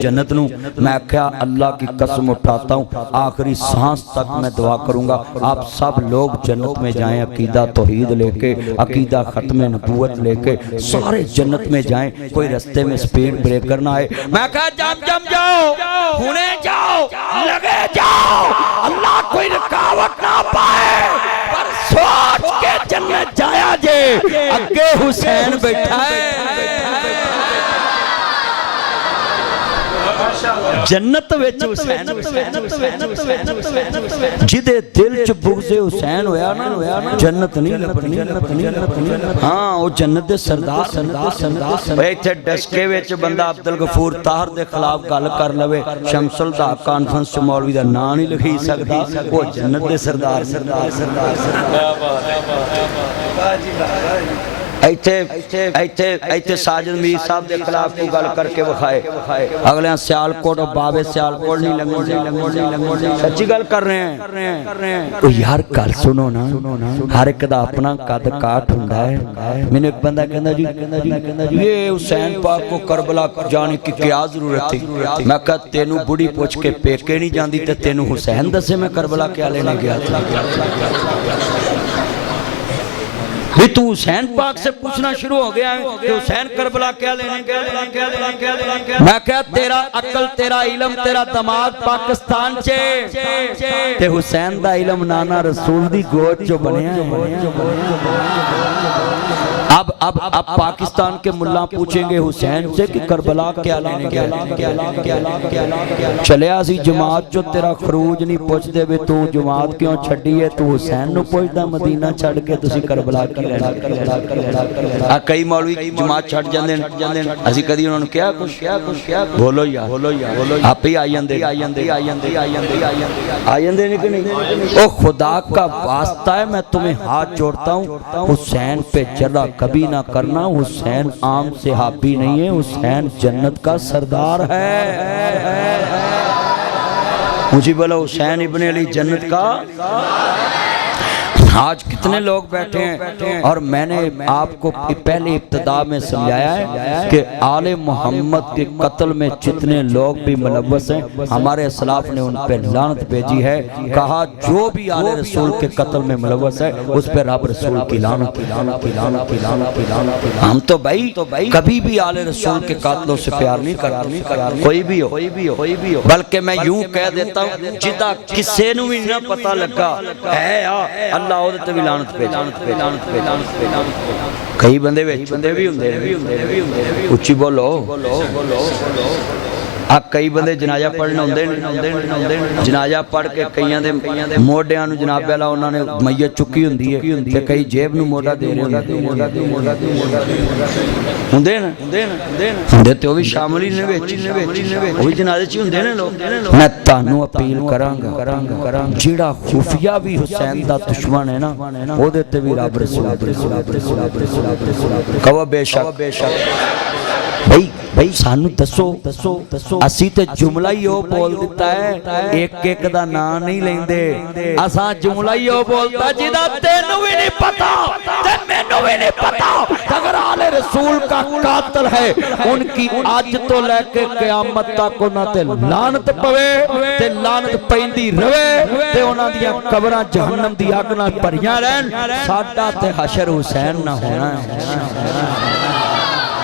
جنت نو میں کیا اللہ کی قسم اٹھاتا ہوں آخری سانس تک میں دعا کروں گا آپ سب لوگ جنت میں جائیں عقیدہ توحید لے کے عقیدہ ختم نبوت لے کے سارے جنت میں جائیں کوئی رستے میں سپیڈ بریکر نہ آئے میں کہا جم جاؤ ہونے جاؤ لگے جاؤ اللہ کوئی رکاوٹ نہ پائے پر سوچ کے جنت جایا جے اگے حسین بیٹھا ہے جنت وچ حسین جدے دل چ بغض حسین ہویا نا جنت نہیں لبنی ہاں او جنت دے سردار ایتھے ڈسکے وچ بندہ عبدالغفور طاہر دے خلاف گل کر لوے شمس الحق کانفرنس چ مولوی دا نام نہیں لکھی سکدا او جنت دے سردار ایتھے ساجد میر صاحب دے خلاف کو گل کر کے بخائے اگلے ہیں سیال کوٹ اور بابے سیال کوٹ نہیں لنگوں سچی گل کر رہے ہیں یار گل سنو نا ہر ایک دا اپنا قد کاٹ ہوندا ہے میں نے ایک بندہ کہندا جی یہ حسین پاک کو کربلا جانے کی کیا ضرورت تھی میں کہا تینوں بڑی پوچھ کے پیکے نہیں جاندی تے تینوں حسین دسے میں کربلا کیا لینے گیا تھا بھی تو حسین پاک سے پوچھنا شروع ہو گیا ہے کہ حسین کربلا کیا لینے گیا میں کہا تیرا عقل تیرا علم تیرا دماغ پاکستان چے تے حسین دا علم نانا رسول دی گوچ جو بنے اب پاکستان کے ملہ پوچھیں گے حسین سے کہ کربلا کیا لینے گیا چلے آسی جماعت جو تیرا خروج نہیں پوچھ دے بے تو جماعت کیوں چھڑی ہے تو حسین نو پوچھ دا مدینہ چھڑ کے تسی کربلا کی لینے کئی مولوی جماعت چھڑ جاندیں اسی کدی انہوں نے کیا کچھ بولو یا آپ ہی آئیندے نہیں کہ نہیں او خدا کا واسطہ ہے میں تمہیں ہاتھ جوڑتا ہوں حسین پہ جرہ کبھی نہ کرنا حسین عام صحابی نہیں ہے حسین جنت کا سردار ہے مجھے بولا حسین ابن علی جنت کا آج کتنے لوگ بیٹھے ہیں اور میں نے آپ کو پہلے ابتدا میں سمجھایا ہے کہ آل محمد کے قتل میں جتنے لوگ بھی ملوث ہیں ہمارے اسلاف نے ان پہ لعنت بھیجی ہے کہا جو بھی آل رسول کے قتل میں ملوث ہے اس پہ رب رسول کی لعنت ہم تو بھائی کبھی بھی آل رسول کے قاتلوں سے پیار نہیں کرتے کوئی بھی ہو بلکہ میں یوں کہہ دیتا ہوں جدا کسے نو بھی نہ پتہ لگا ہے اللہ عودت بھی لعنت پہ کئی بندے بھی ہوندے اچھی بولو آپ کئی بندے جنازہ پڑھنا ہوندے جنازہ پڑھ کے کئیاں دے موڑیاں نو جناب اللہ انہوں نے میت چکی ہوندی ہے کہ کئی جیب نو موڑا دے رہے ہوندے ہوندے تے وہ بھی شامل ہی وہ بھی جنازے چی ہوندے نا لوگ میں تانوں اپیل کرانگا جیڑا خفیہ بھی حسین دا دشمن ہے نا وہ دیتے بھی رب رسول کہو بے شک بھئی سانو دسو اسی تے جملہ ہی ہو بول دیتا ہے ایک ایک دا نام نہیں لیں دے اساں جملہ ہی ہو بولتا جیدہ تینو بھی نہیں پتا تے مینو بھی نہیں پتا اگر آل رسول کا قاتل ہے ان کی آج تو لے کے قیامت تک انہاں تے لعنت پوے تے لعنت پیندی روے تے انہاں دیا قبران جہنم دی آگ نہ پریاں رہن ساڈا تے حشر حسین نہ ہونا ہے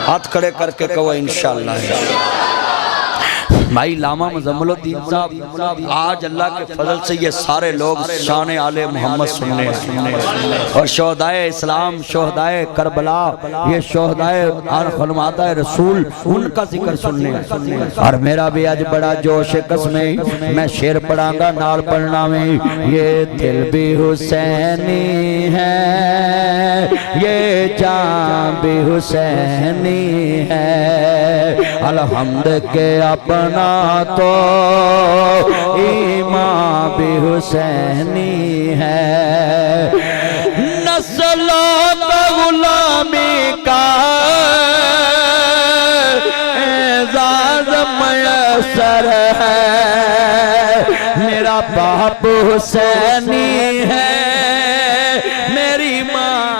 ہاتھ کھڑے کر کے کہو انشاءاللہ بھائی علامہ مزمل الدین صاحب آج اللہ کے فضل سے یہ سارے لوگ شان آل محمد سننے اور شہدائے اسلام شہدائے کربلا یہ شہدائے خدمات رسول ان کا ذکر سننے اور میرا بھی آج بڑا جوش قسم ہے میں شعر پڑھاں گا نال پڑھنا میں یہ دل بھی حسینی ہے یہ جان بھی حسینی ہے الحمد کے اپنا تو ایمان بھی حسینی ہے نسلوں کا غلامی کا اعزاز میسر ہے میرا باپ حسینی ہے میری ماں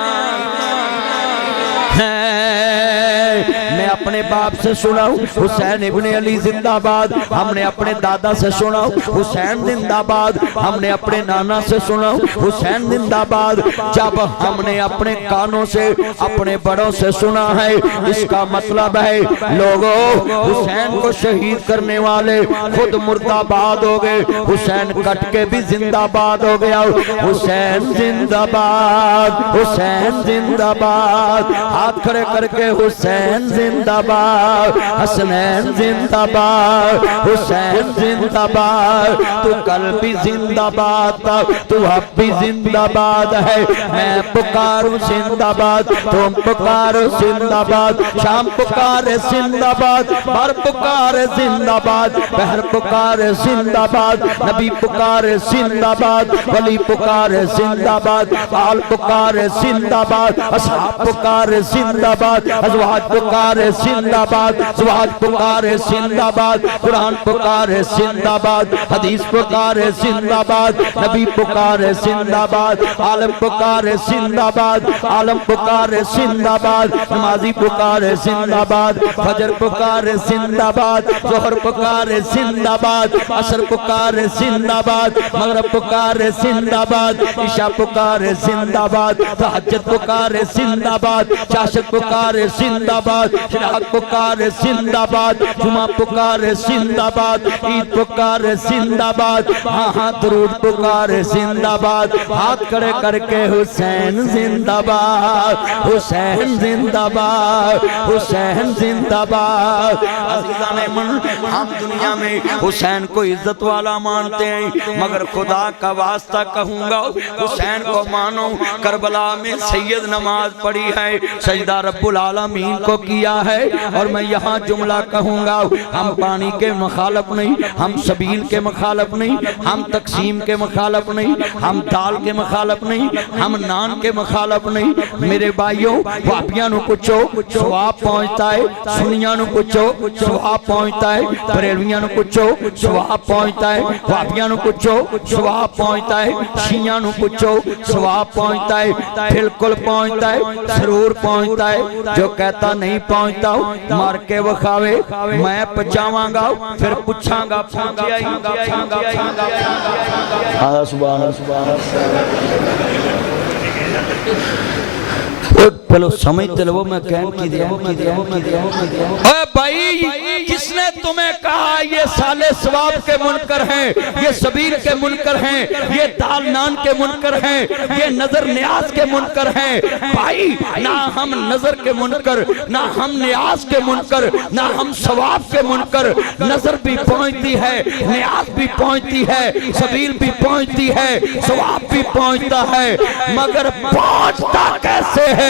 ہے میں اپنے باپ سے سنا حسین ابن علی زندہ باد، ہم نے اپنے دادا سے سنا حسین زندہ باد، ہم نے اپنے نانا سے سنا حسین زندہ باد، جب ہم نے اپنے کانوں سے اپنے بڑوں سے سنا ہے، اس کا مطلب ہے لوگوں حسین کو شہید کرنے والے خود مردہ باد ہو گئے، حسین کٹ کے بھی زندہ باد ہو گیا، حسین زندہ باد، حسین زندہ باد، ہاتھ کھڑے کر کے حسین زندہ باد، حسنین زندہ باد، حسین زندہ باد، تو کل بھی زندہ باد تھا، تو اب بھی زندہ باد ہے، میں پکاروں زندہ باد، تم پکارو زندہ باد، شام پکارے زندہ باد، بر پکارے زندہ باد، بہر پکارے زندہ باد، نبی پکارے زندہ باد، ولی پکارے زندہ باد، آل پکارے زندہ باد، اصحاب پکارے زندہ باد، ازواج پکارے زندہ باد، زواج پکارے زندہ باد، قرآن پکارے زندہ باد، حدیث پکارے زندہ باد، نبی پکارے زندہ باد، عالم پکارے زندہ باد، عالم پکارے زندہ باد، نمازی پکارے زندہ باد، فجر پکارے زندہ باد، ظہر پکارے زندہ باد، عصر پکارے زندہ باد، مغرب پکارے زندہ باد، عشاء پکارے زندہ باد، تہجد پکارے زندہ باد، چاشت پکارے زندہ باد، شراق پکارے زندہ باد، جمعہ پکارے زندہ باد، عید پکارے زندہ باد، ہاں درود پکارے زندہ باد، ہاتھ کھڑے کر کے حسین زندہ باد، حسین زندہ باد، حسین زندہ باد۔ عزیزان من، ہم دنیا میں حسین کو عزت والا مانتے ہیں، مگر خدا کا واسطہ کہوں گا حسین کو مانو، کربلا میں سید نماز پڑھی ہے، سجدہ رب العالمین کو کیا ہے، اور میں یہاں جملہ کہوں گا، ہم پانی کے مخالف نہیں، ہم سبیل کے مخالف نہیں، ہم تقسیم کے مخالف نہیں، ہم دال کے مخالف نہیں، ہم نان کے مخالف نہیں، میرے بھائیوں وابیاں نو کچھو سواب پہنچتا ہے، سنیاں نو کچھو سواب پہنچتا ہے، بریلویاں نو کچھو سواب پہنچتا ہے، وابیاں نو کچھو سواب پہنچتا ہے، شیعہ نو کچھو سواب پہنچتا ہے، بالکل پہنچتا ہے، ضرور پہنچتا ہے، جو کہتا نہیں پہنچتا مار کے وکھاوے، میں پچاواں گا پھر پچھاں گا پہنچیا ہی سبحان پہلو سمجھتے لو میں کہن کی دیا اے بھائی، کس نے تمہیں کہا یہ سالے ثواب کے منکر ہیں، یہ سبیل کے منکر ہیں، یہ دال نان کے منکر ہیں، یہ نظر نیاز کے منکر ہیں؟ بھائی نہ ہم نظر کے منکر، نہ ہم نیاز کے منکر، نہ ہم ثواب کے منکر، نظر بھی پہنچتی ہے، نیاز بھی پہنچتی ہے، سبیل بھی پہنچتی ہے، ثواب بھی پہنچتا ہے، مگر پہنچتا کیسے ہے؟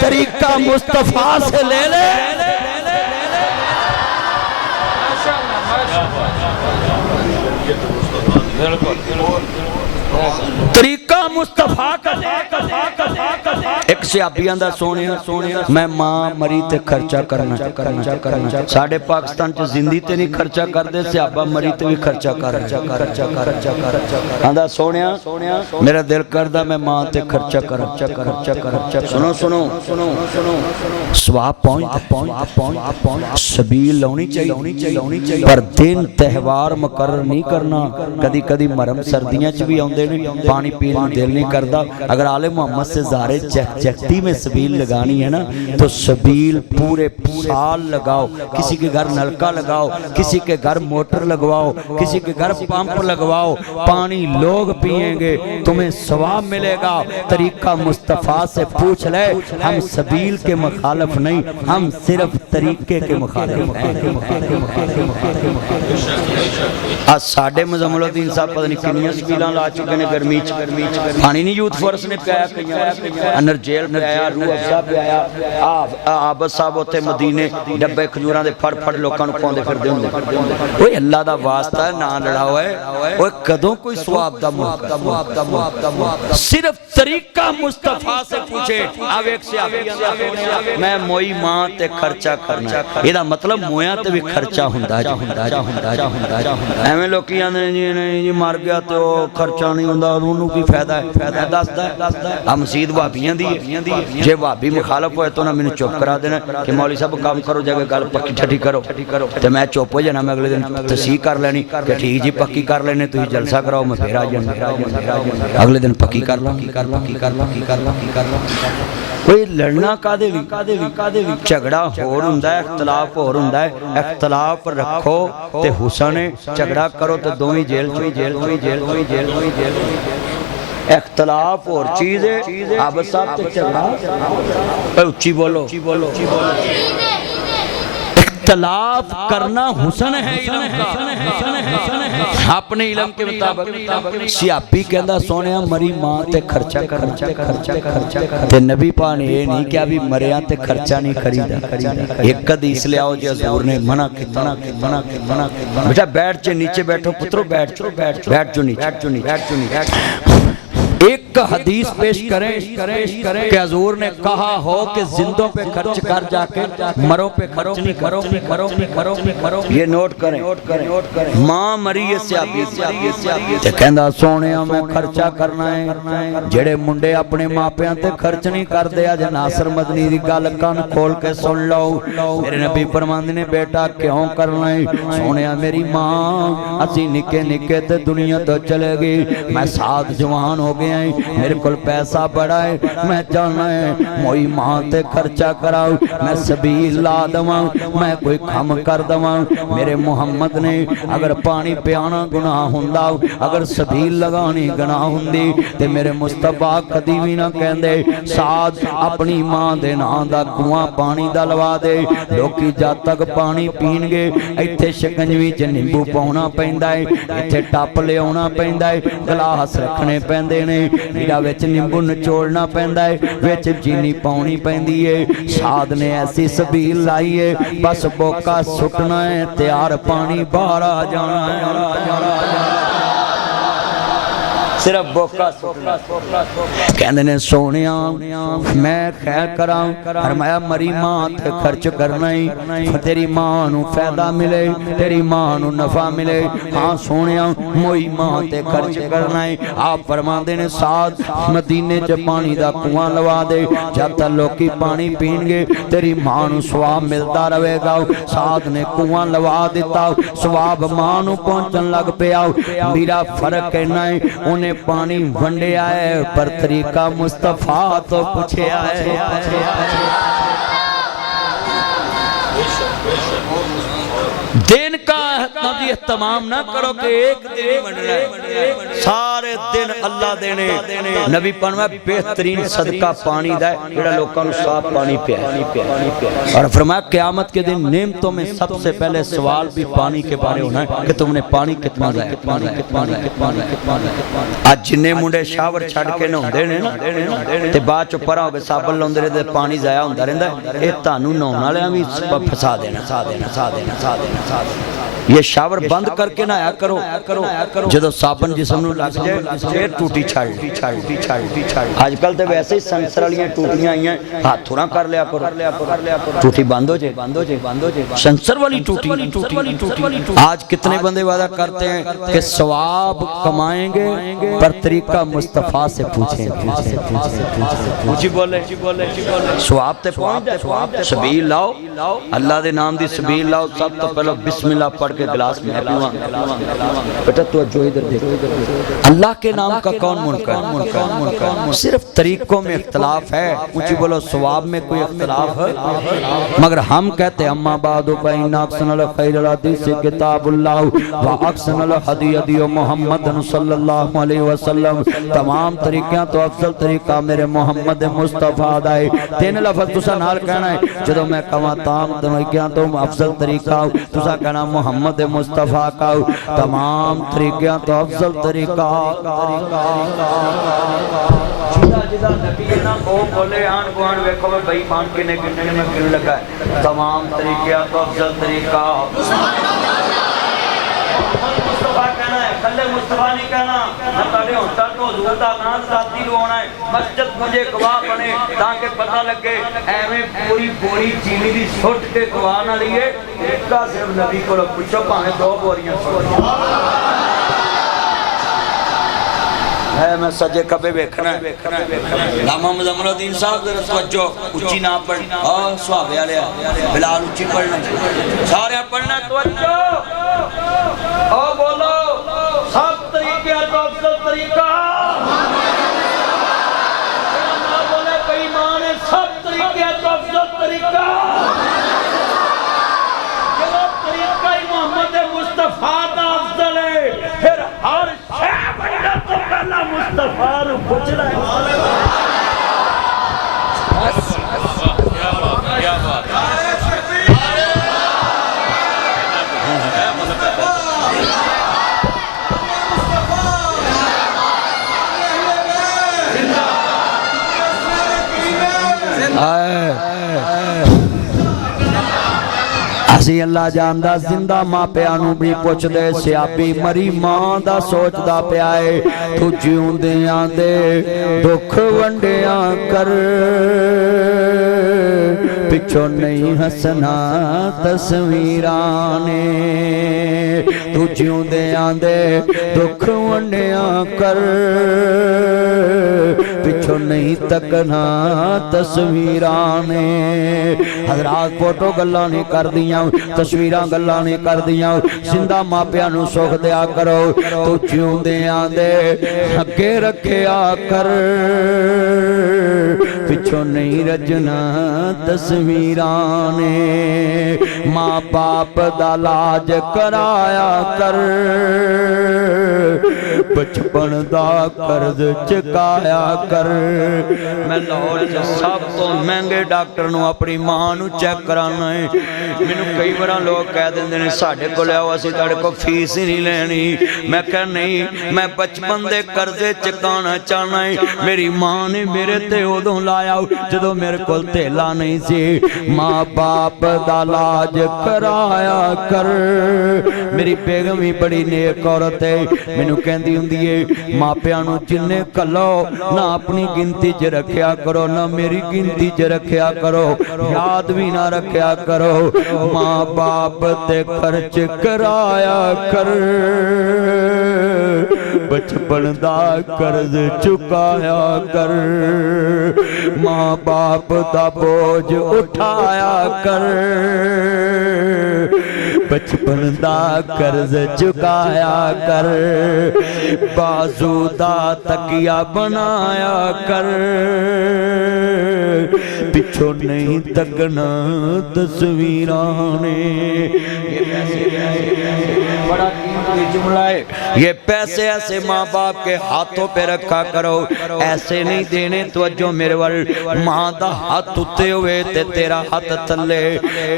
طریقہ مصطفیٰ سے لے لے، طریقہ مصطفیٰ کا ایک صحابی اندر سونیا میں ماں مری تے خرچہ کرنا ساڑھے پاکستان چا زندی تے نہیں خرچہ کر دے، صحابہ مری تے بھی خرچہ کرنا اندر سونیا میرا دل کردہ میں ماں تے خرچہ کرنا سنو سواب پہنچ سبیل لونی چاہیے، پر دن تہوار مقرر نہیں کرنا، کدی کدی مرم سردیاں چ بھی آندے نے، پانی پینے دل نہیں کرتا، اگر آل محمد سے زارے چہتی میں سبیل لگانی ہے نا تو سبیل پورے سال لگاؤ، کسی کے گھر نلکا لگاؤ، کسی کے گھر موٹر لگواؤ، کسی کے گھر پمپ لگواؤ، پانی لوگ پئیں گے، تمہیں ثواب ملے گا۔ طریقہ مصطفیٰ سے پوچھ لے، ہم سبیل کے مخالف نہیں، ہم صرف طریقے کے مخالف ہیں۔ آج ساڑھے مزمل الدین صاحب پتہ نہیں کنیاں سبیلان لا چکے نے گرمی پانی نہیں یوتھ فورس نے پیایا کئیاں، انر جیل پیایا، روح افزا پیایا، آبد صاحب ہوتے مدینے ڈبے کھجوراں دے پھڑ پھڑ لوکاں نو پوندے پھر دے ہوندے۔ اوہ اللہ دا واسطہ ہے، نہ لڑا ہوئے، اوہ کدوں کوئی سواب دا ملک، صرف طریقہ مصطفیٰ سے پوچھے۔ اب ایک سے آپ میں موئی ماں تے خرچہ کرنا، یہ دا مطلب مویاں تے بھی خرچہ ہندہ ایویں لوکی آندے نے جی نہیں جی مر گیا تے او خرچہ نہیں ہوندا اونوں کی فائدہ ہے فائدہ دسدا ہے آ مسجد بھابیاں دی ہے جے بھابی مخالف ہوئے تو نہ مینوں چپ کرا دینا کہ مولوی صاحب کام کرو جا کے گل پکی ٹھٹی کرو تے میں چپ ہو جانا میں اگلے دن تصحیح کر لینی کہ ٹھیک جی پکی کر لینے تسی جلسہ کراؤ میں پھر آ جانا اگلے دن پکی کر لاں کوئی لڑنا کادے بھی جھگڑا ہور ہوندا ہے اختلاف ہور ہوندا ہے اختلاف رکھو تے حسن جھگڑا کرو تے دوویں جیل اختلاف اور چیز ہے اب صاحب تے جھگڑا اچھی بولو اختلاف کرنا حسن ہے علم کا اپنے علم کے مطابق سیابی کہندہ سونیا مری ماں تے خرچہ کرنا تے نبی پاک نے یہ نہیں کیا بھی مریاں تے خرچہ نہیں خریدا ایک حدیث لے آؤ جی حضور نے منع کیتا بیٹا بیٹھ جو نیچے بیٹھو پترو بیٹھ جو نیچے ایک حدیث پیش کریں کہ حضور نے کہا ہو کہ زندوں پہ خرچ کر جا کے مروں پہ خرچ نہیں کرو یہ نوٹ کریں ماں مری ہے سیابی تے کہندہ سونیا میں خرچہ کرنا ہے جڑے منڈے اپنے ماں پیاں تے خرچ نہیں کر دیا جے ناصر مدنی دی گل کان کھول کے سن لو میرے نبی فرماندے نے بیٹا کیوں کرنا ہے سونیا میری ماں اسی نکے تے دنیا تو چلے گئی میں ساتھ جوان ہو گیا میرے کل پیسہ بڑا ہے میں جانا ہے موئی ماں تے خرچہ کراؤ میں سبیل لا دواں میں کوئی کھم کر دواں میرے محمد نے اگر پانی پیانا گناہ ہوندا اگر سبیل لگانی گناہ ہوندی تے میرے مصطفیٰ کدی بھی نہ کہندے ساتھ اپنی ماں دے ناں دا کنواں پانی دا لوا دے لوکی جد تک پانی پین گے ایتھے شکنجوی چ نیمبو پاؤنا پیندا ہے ایتھے ٹپ لے آنا پیندا ہے گلاس رکھنے پیندے نے میرا ویچ نیمبو نچوڑنا پیندا ہے ویچ چینی پاؤنی پیندی ہے ساتھ نے ایسی سبیل لائی ہے بس بوکا سٹنا ہے تیار پانی باہر آ جانا ہے صرف بوکا سٹنا کہندے نے سونیا میں خیر کراؤں فرمایا مری ماں تے خرچ کرنا ہی تیری ماں نو فائدہ ملے تیری ماں نو نفع ملے ہاں سونیا موئی ماں تے خرچ کرنا ہی آپ فرماندے نے ساتھ مدینے چ پانی دا کنواں لوا دے جب تک لوکی پانی پین گے تیری ماں نو ثواب ملدا رہے گا ساتھ نے کنواں لوا دیتا ثواب ماں نو پہنچن لگ پیا میرا فرق کہنا ہے انہیں پانی ونڈے آئے پر طریقہ مصطفیٰ تو پوچھے آئے دن کا اہتمام نہ کرو کہ ایک دن ہی ونڈنا ہے سارے دن اللہ دینے نبی فرمایا بہترین صدقہ پانی دا ہے جڑا لوکاں نوں صاف پانی پیا اور فرمایا قیامت کے دن نعمتوں میں سب سے پہلے سوال بھی پانی کے بارے ہونا ہے کہ تم نے پانی کتنا ضائع آج جننے منڈے شاور چھڑ کے نہوندے نے تے بعد چ پرا ہو کے صابن لاوندے رہندے پانی ضائع ہوندا رہندا ہے اے تانوں نہون والیاں وی پھسا دینا یہ شاور بند کر کے نہ آیا کرو جدو صابن جسم نو لگ جائے پھر ٹوٹی چھاڑ آج کل تے ویسے ہی سنسر والیاں ٹوٹیاں آئی ہیں ہاتھ تھوڑا کر لیا کرو ٹوٹی بند ہو جائے سنسر والی ٹوٹی آج کتنے بندے وعدہ کرتے ہیں کہ ثواب کمائیں گے پر طریقہ مصطفیٰ سے پوچھیں پوچھی بولے ثواب تے پہنچ سبیل لاؤ اللہ دے نام دی سبیل لاؤ سب تو پہلو بسم اللہ پڑھ کے گلاس میں پیواں بیٹا تو جو ادھر دیکھ اللہ کے نام کا کون منکر صرف طریقوں میں اختلاف ہے اونچی بولو ثواب میں کوئی اختلاف ہے مگر ہم کہتے ہیں اما بعد فإن أحسن الخير الحديث کتاب اللہ وأحسن الهدي هدي محمد صلی اللہ علیہ وسلم تمام طریقیاں تو افضل طریقہ میرے محمد مصطفیٰ دائے تین لفظ تسا نال کہنا ہے جدو میں کہاں تام طریقیاں تو افضل طریقہ تسا کہنا محمد مصطفیٰ کا تمام طریقیاں تو افضل طریقہ جدا نبی نا کو بولے آن گوان ویکھو میں بھائی مان کے نگنے میں کیوں لگا ہے تمام طریقیاں تو افضل طریقہ مصطفیٰ کہنا ہے کلے مصطفیٰ نہیں کہنا نہ تاڑے ہوتا تو حضور دا نام ذاتی رو ہونا ہے مسجد مجھے گواہ بنے تاکہ پتہ لگے ایویں پوری بوری چینی دی سٹ کے گواہ نہ لیے ایک کا صرف نبی کو پوچھو پاہے دو بوریاں سٹ ہے میں سجے کبے بیکھنا ہے علامہ مزمل الدین صاحب ذرا توجہ اچھی نہ پڑھنا اور سوابے والے بلال اچھی پڑھنا سارے پڑھنا توجہ اور بولو سب طریقے تو افضل طریقہ نہ بولے بے ایمان ہے سب طریقے تو افضل طریقہ جو طریقہ محمد مصطفیٰ دا افضل ہے پھر ہر شے بندہ تو پہلا مصطفیٰ رو پوچھ رہا ہے کیا بات اسی اللہ جاندہ زندہ ماں پیانو بھی پوچھ دے سیابی مری ماں دا سوچ دا پیائے تو جیوں دیاں دے دکھ ونڈیاں کر پچھو نہیں ہسنا تصویرانے تو جیوں دیاں دے دکھ ونڈیاں کر پچھو نہیں تکنا تصویرانے حضرات فوٹو گلہ نہیں کر دیاں تصویران گلہ نہیں کر دیاں زندہ ماں پیانو سوکھ دیا کرو تو چیوں دیاں دے حقے رکھیا کر پچھو نہیں رجنا تصویرانے ماں باپ دا لاج کرایا کر بچپن دا قرض چکایا کر میں لاہور سے سب تو مہنگے ڈاکٹر نو اپنی ماں نو چیک کرانا ہے مینوں کئی بار لوگ کہہ دیندے نے ساڈے کول آؤ اسی تہاڈے کو فیس ہی نہیں لینی میں کہا نہیں میں بچپن دے قرضے چکانا چاہنا ہے میری ماں نے میرے تے ادوں لایا جدوں میرے کول تیلا نہیں سی ماں باپ دا لاج کرایا کر میری بیگم ہی بڑی نیک عورت ہے مینوں کہندی ہوندی ہے ماں پیانو جننے کلو نہ اپنی گنتی چ رکھیا کرو نہ میری گنتی چ رکھیا کرو یاد بھی نہ رکھیا کرو ماں باپ تے خرچ کرایا کر بچپن دا قرض چکایا کر ماں باپ دا بوجھ اٹھایا کر بچپن دا قرض چکایا کر بازو دا تکیہ بنایا کر پچھو نہیں تکنا تصویرانے بڑا قیمتی جملہ ہے یہ پیسے ایسے ماں باپ کے ہاتھوں پہ رکھا کرو ایسے نہیں دینے توجہ میرے وال ماں دا ہاتھ اتے ہوئے تے تیرا ہاتھ تلے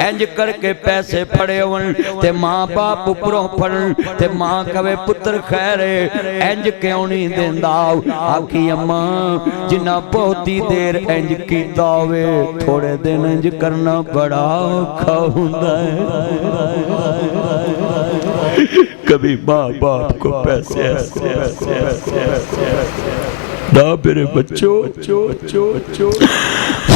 انج کر کے پیسے پڑے ہوئے تے ماں باپ اوپروں پڑن تے ماں کہے پتر خیرے انج کیوں نہیں دینداؤ آکھی اماں جنہ بہتی دیر انج کیتا ہوئے تھوڑے دن انج کرنا بڑا کھاؤندہ ہے کبھی ماں باپ کو پیسے نہ میرے بچوں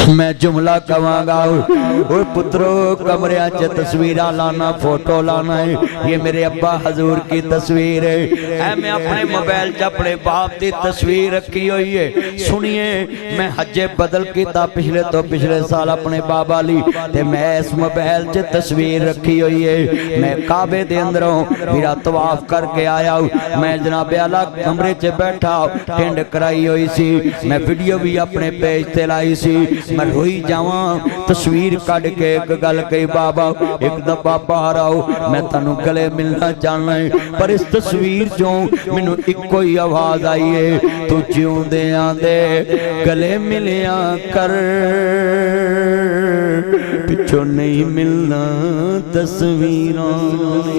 میں جملہ کہاں گا اوہ پترو کمریاں چے تصویرہ لانا فوٹو لانا ہے یہ میرے ابا حضور کی تصویر ہے اے میں اپنے موبائل چا اپنے باپ دی تصویر رکھی ہوئی ہے سنیے میں حج بدل کی تا پچھلے سال اپنے بابا لی تے میں اس موبائل چے تصویر رکھی ہوئی ہے میں کعبے دے اندروں میرا طواف کر کے آیا ہوں میں جناب اعلیٰ کمرے چے بیٹھا ٹینڈ کرائی ہوئی سی میں ویڈیو بھی اپنے پیج تے لائی سی میں روئی جاواں تصویر کڑ کے ایک گل کئی بابا ایک دفعہ باہر آؤ میں تنو گلے ملنا چاہنا ہے پر اس تصویر جو منو ایک کوئی آواز آئی ہے تو جیوں دیاں دے گلے ملیاں کر پچھو نہیں ملنا تصویران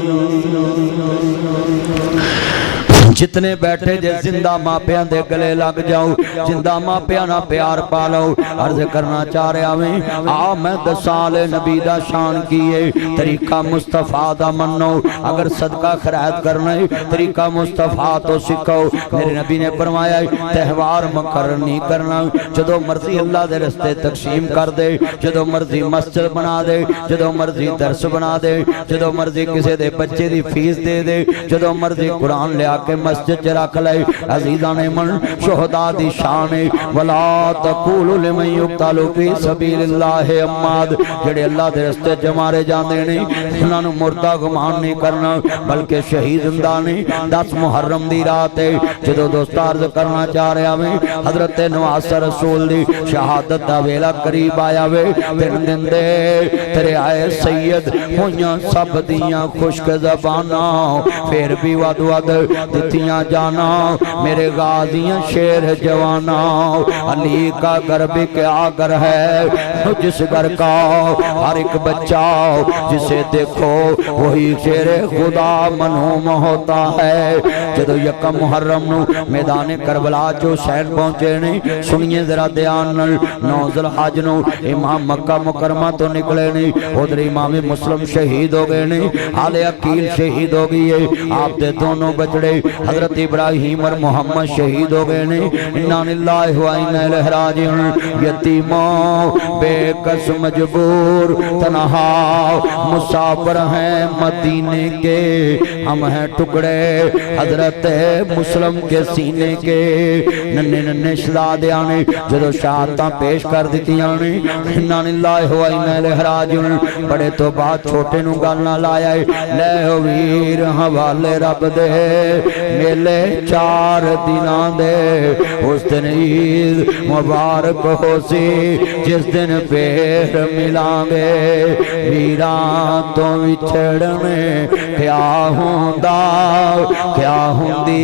جتنے بیٹھے جے زندہ ماں پیان دے گلے لگ جاؤ زندہ ماں پیانا پیار پالو عرض کرنا چاہ رہے ہمیں آمد سال نبی دا شان کیے طریقہ مصطفیٰ دا منو اگر صدقہ خیرات کرنے طریقہ مصطفیٰ تو سکھو میرے نبی نے فرمایا تہوار مقرر نہیں کرنا جدو مرضی اللہ دے رستے تقسیم کر دے جدو مرضی مسجد بنا دے جدو مرضی درس بنا دے جدو مرضی کسی دے بچے دی فیس دے دے جدو مرضی قرآن لے آکے مسجد چ رکھ لے عزیزان من شہداء دی شان ولا تقولوا لمن يقتل في سبيل الله اموات جڑے اللہ دے راستے چ مارے جاندے نے انہاں نوں مردہ گمان نہیں کرنا بلکہ شہید زندہ نے 10 محرم دی رات ہے جدوں دوست عرض کرنا چاہ رہا میں حضرت نواز رسول دی شہادت دا ویلا قریب آیا وے تین دن دے تیرے آئے سید ہویاں سب دیاں خشک زباناں پھر بھی ود ود دتیاں جانا میرے غازیاں شیر جوانا علی کا گھر بھی کیا گھر ہے جس گھر کا ہر ایک بچہ جسے دیکھو وہی شیر خدا منہوم ہوتا ہے جدو یکم محرم نو میدان کربلا جو حسین پہنچے نہیں سنیے ذرا دھیان نو ذوالحج نو امام مکہ مکرمہ تو نکلے نہیں ادھر امام مسلم شہید ہو گئے نہیں آل عقیل شہید ہو گئی ہے آپ دے دونوں بچڑے حضرت ابراہیم اور محمد شہید ہو گئے نہیں انا للہ و انا الیہ راجعون یتیموں بے کس مجبور تنہا مسافر ہیں مدینے کے ہم ہیں ٹکڑے حضرت مسلم کے سینے کے ننے ننے شہداء نے جدو شہادتاں پیش کر دیتیاں نے انا للہ و انا الیہ راجعون بڑے تو بات چھوٹے نو گل نہ لایا لے ہو ویر حوالے رب دے میلے 4 دناں دے اس دن عید مبارک ہو سی جس دن پھر ملان گے ویران تو وچھڑنے کیا ہوندا کیا ہوندی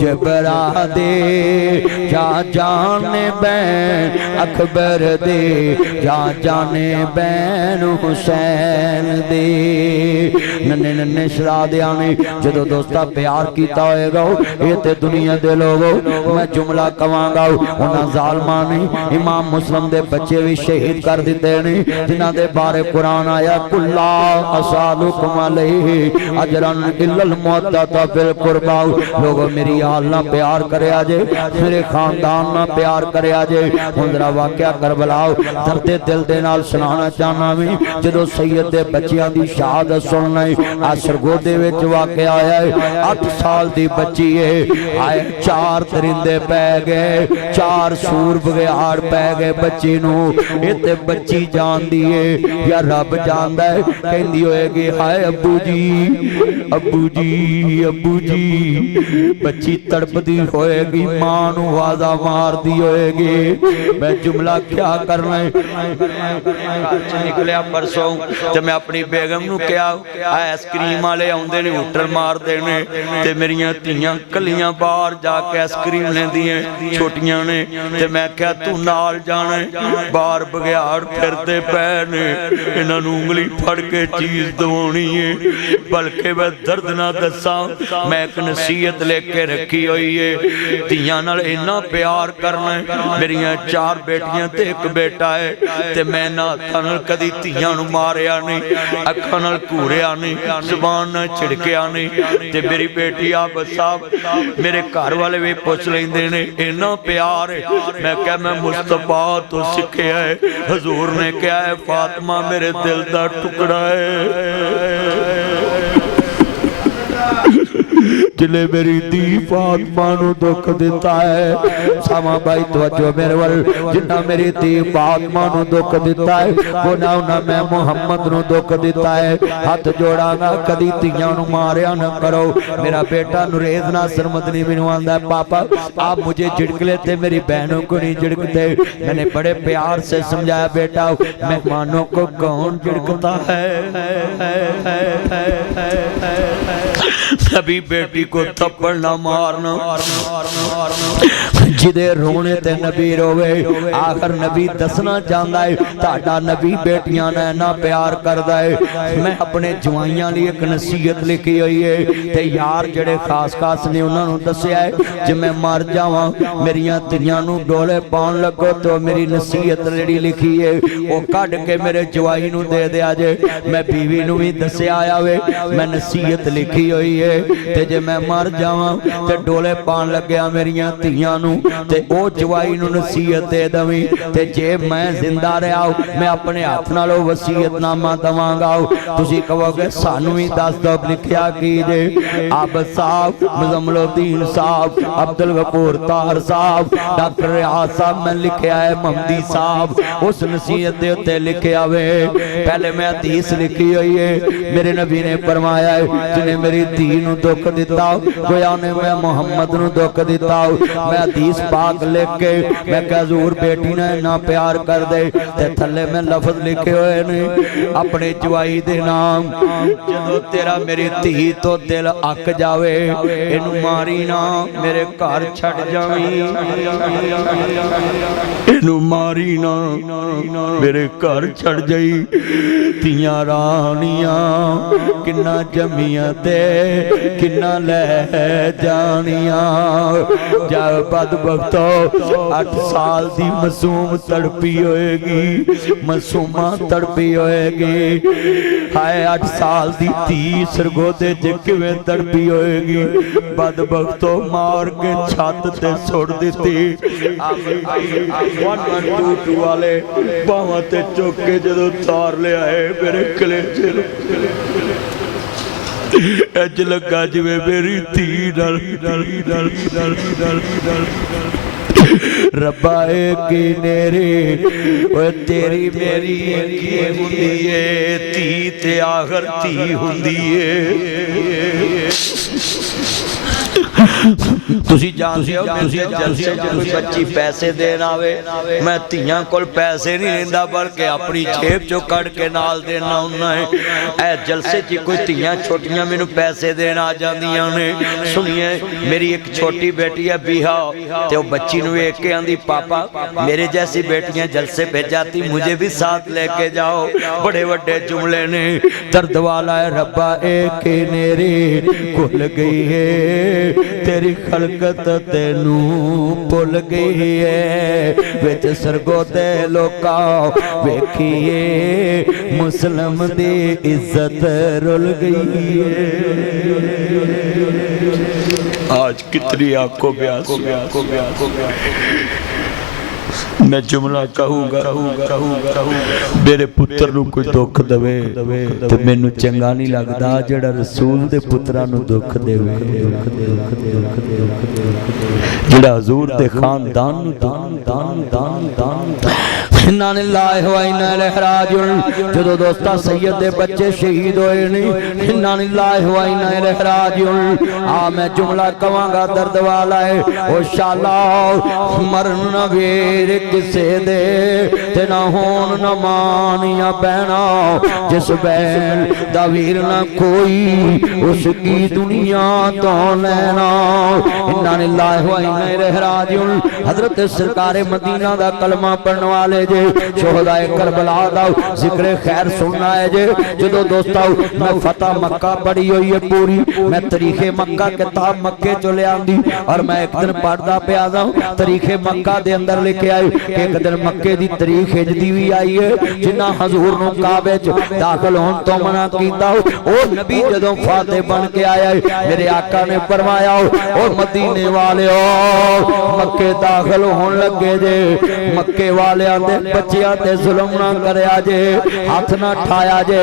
جبرا دے جا جانے بین اکبر دے جا جانے بین حسین دے ننے ننے شہداء نے جدو دوستا پیار کیتا ہوئے گا یہ تے دنیا دے لوگو میں جملہ کواں گا انہاں ظالمان نے امام مسلم دے بچے بھی شہید کر دیتے نے جنہاں دے بارے قرآن آیا کلا اسالکم علیہ اجرن الا المودۃ فی القربى لوگو میری آل نہ پیار کرے آجے میرے خاندان نہ پیار کرے آجے ہندرہ واقعہ کربلا درد دل دے نال سنانا چاہنا میں جدو سید دے بچیاں دی شہادت سننا ہے آسرگو دے وچ واقعہ آیا ہے 8 سال دی بچی ہے آئے 4 درندے پہ گئے 4 سور بغیار پہ گئے بچی نو ایتے بچی جان دیئے یا رب جان دے کہندی ہوئے گی ہائے ابو جی ابو جی ابو جی بچی تڑپ دی ہوئے گی مانو وازہ مار دی ہوئے گی میں جملہ کیا کرنا ہے نکلیا پرسوں جب میں اپنی بیگم نو کیا ایس کریم آلے آندے نے اٹھر مار دینے تے میریاں تیاں کلیاں باہر جا کے ایس کریم لیں دیئے چھوٹیاں نے تے میں کیا تو نال جانے باہر بگیار پھر دے پہنے انہاں نو انگلی پھڑ کے چیز دوانی ہے بلکہ میں درد نہ دساں میں ایک نصیحت لے کے رکھی ہوئی ہے تیاں نال اینا پیار کرنا ہے میریاں 4 بیٹیاں تے 1 بیٹا ہے تے میں نہ تنل کدی تیاں نو ماریا نہیں اکھاں نال کوریا نہیں زبان نہ چھڑکیا نہیں تے میری بیٹی آپ صاحب میرے گھر والے بھی پوچھ لیندے نے اینا پیار ہے میں کہا میں مصطفیٰ تو سکھیا ہے حضور نے کہا ہے فاطمہ میرے دل دا ٹکڑا ہے جلے میری دی فاطمہ نو دکھ دیتا ہے ساما بھائی توجہ میرے ول جنہ میری دی فاطمہ نو دکھ دیتا ہے وہ نہ میں محمد نو دکھ دیتا ہے ہاتھ جوڑا گا کدی تیاں نو ماریا نہ کرو میرا بیٹا نریز ناصر مدنی میں آندا ہے پاپا آپ مجھے جھڑک لیتے میری بہنوں کو نہیں جھڑکتے میں نے بڑے پیار سے سمجھایا بیٹا مہمانوں کو کون جھڑکتا ہے نبی بیٹی کو تھپڑ نہ مارنا جدے رونے تے نبی روے آخر نبی دسنا چاہتا ہے تاڑا نبی بیٹیاں نے نہ پیار کردہ ہے میں اپنے جوائیاں لی ایک نصیحت لکھی ہوئی ہے تے یار جڑے خاص خاص نے انہوں نے دسیا ہے جب میں مار جاواں میریاں تیاں نو ڈولے پان لگو تو میری نصیحت لڑی لکھی ہے وہ کڑ کے میرے جوائی نو دے دیا جے میں بیوی نو بھی دسیا آیا ہوئے میں نصیحت لکھی ہوئی ہے تے جے میں مار جاواں تے ڈولے پان لگیا میریاں تیاں نو تے او جوائی نو نصیحت دے دویں تے جے میں زندہ رہا میں اپنے ہاتھ نالوں وصیت نامہ دواں گا تسی کہو گے سانو ہی دس دو لکھیا کی جے عابد صاحب مزمل الدین صاحب عبدالغفور طاہر صاحب ڈاکٹر ریاض صاحب میں لکھیا ہے محمدی صاحب اس نصیحت دے تے لکھیا ہوئے پہلے میں حدیث لکھی ہوئی ہے میرے نبی نے فرمایا ہے جنہیں میری دھی نو دکھ دیتا گویا نے میں محمد نو دکھ دیتا میں حدیث پاک لکھ کے میں کہ حضور بیٹی نے نہ پیار کر دے تے تھلے میں لفظ لکھے ہوئے نے اپنے جوائی دے نام جدو تیرا میری دھی تو دل اک جاوے انو ماری نہ میرے گھر چھڑ جاویں انو ماری نہ میرے گھر چھڑ جائی تیاں رانیاں کنہ جمیاں دے کنہ لے جانیاں جب بدبختو 8 سال دی معصوم تڑپی ہوئے گی معصومہ تڑپی ہوئے گی ہائے 8 سال دی تھی سرگودے جکویں تڑپی ہوئے گی بدبختو مار کے چھات تے سوڑ دیتی 1-1-2-2 والے باہاں تے چوکے جدو تار لے آئے میرے کلے چلو اج لگا جوے میری تھی ڈال ربا ایک نیرے تیری میری ایکی ہوندیے تھی تے آخر تھی ہوندیے تسی جانتے ہو کسی جلسے کوئی بچی پیسے دینا ہوئے میں تیاں کول پیسے نہیں لیندہ بلکہ اپنی جیب جو کڑ کے نال دینا ہونا ہے اے جلسے جی کوئی تیاں چھوٹیاں میں نو پیسے دینا آ جاندیاں نے سنیے میری ایک چھوٹی بیٹی ہے بیہا تے وہ بچی نو ایک کے آندھی پاپا میرے جیسی بیٹیاں جلسے بھیج جاتی مجھے بھی ساتھ لے کے جاؤ بڑے بڑے جملے نے درد والا ہے ربا ایک نیرے کھل گئی ہے تیری خلقت تینو بھول گئی ہے وچ سرگو دے لوکا ویکھیے مسلم دی عزت رول گئی ہے آج کتنی آنکھوں بیاس میں جملہ کہوں گا میرے پتر نو کوئی دکھ دوے تو میں نو چنگا نہیں لگدا جڑا رسول دے پترہ نو دکھ دے جڑا حضور دے خاندان نو دان اِنَّا لِلَّهِ وَإِنَّا إِلَيْهِ رَاجِعُونَ جدو دوستا سید دے بچے شہید ہوئے نہیں اِنَّا لِلَّهِ وَإِنَّا إِلَيْهِ رَاجِعُونَ میں جملہ کہاں گا درد والا ہے او شاءاللہ مرن نہ ویر کسے دے تے نہ ہون نہ مانیا بہنا جس بہن دا ویر نہ کوئی اس کی دنیا تو لینا اِنَّا لِلَّهِ وَإِنَّا إِلَيْهِ رَاجِعُونَ حضرت سرکار مدینہ دا کلمہ پڑھنے والے جے شہدائے کربلا دا ذکر خیر سننا ہے جے جدو دوستا میں فتح مکہ پڑھی ہوئی ہے پوری میں تاریخ مکہ کتاب مکہ چلے آندھی اور میں ایک دن پڑھدا پہ آدھا ہوں تاریخ مکہ دے اندر لکھے آئی کہ ایک دن مکہ دی تاریخ ہجدی ہوئی آئی ہے جنہ حضور نو کعبے داخل ہون تو منع کیتا ہو او نبی جدو فاتح بن کے آیا ہے میرے آقا نے فرمایا ہو او مدینے والے ہو مکہ داخل ہون لگے جے مکہ والے آتے بچے آتے ظلم نہ کرے آجے ہاتھ نہ ٹھایا جے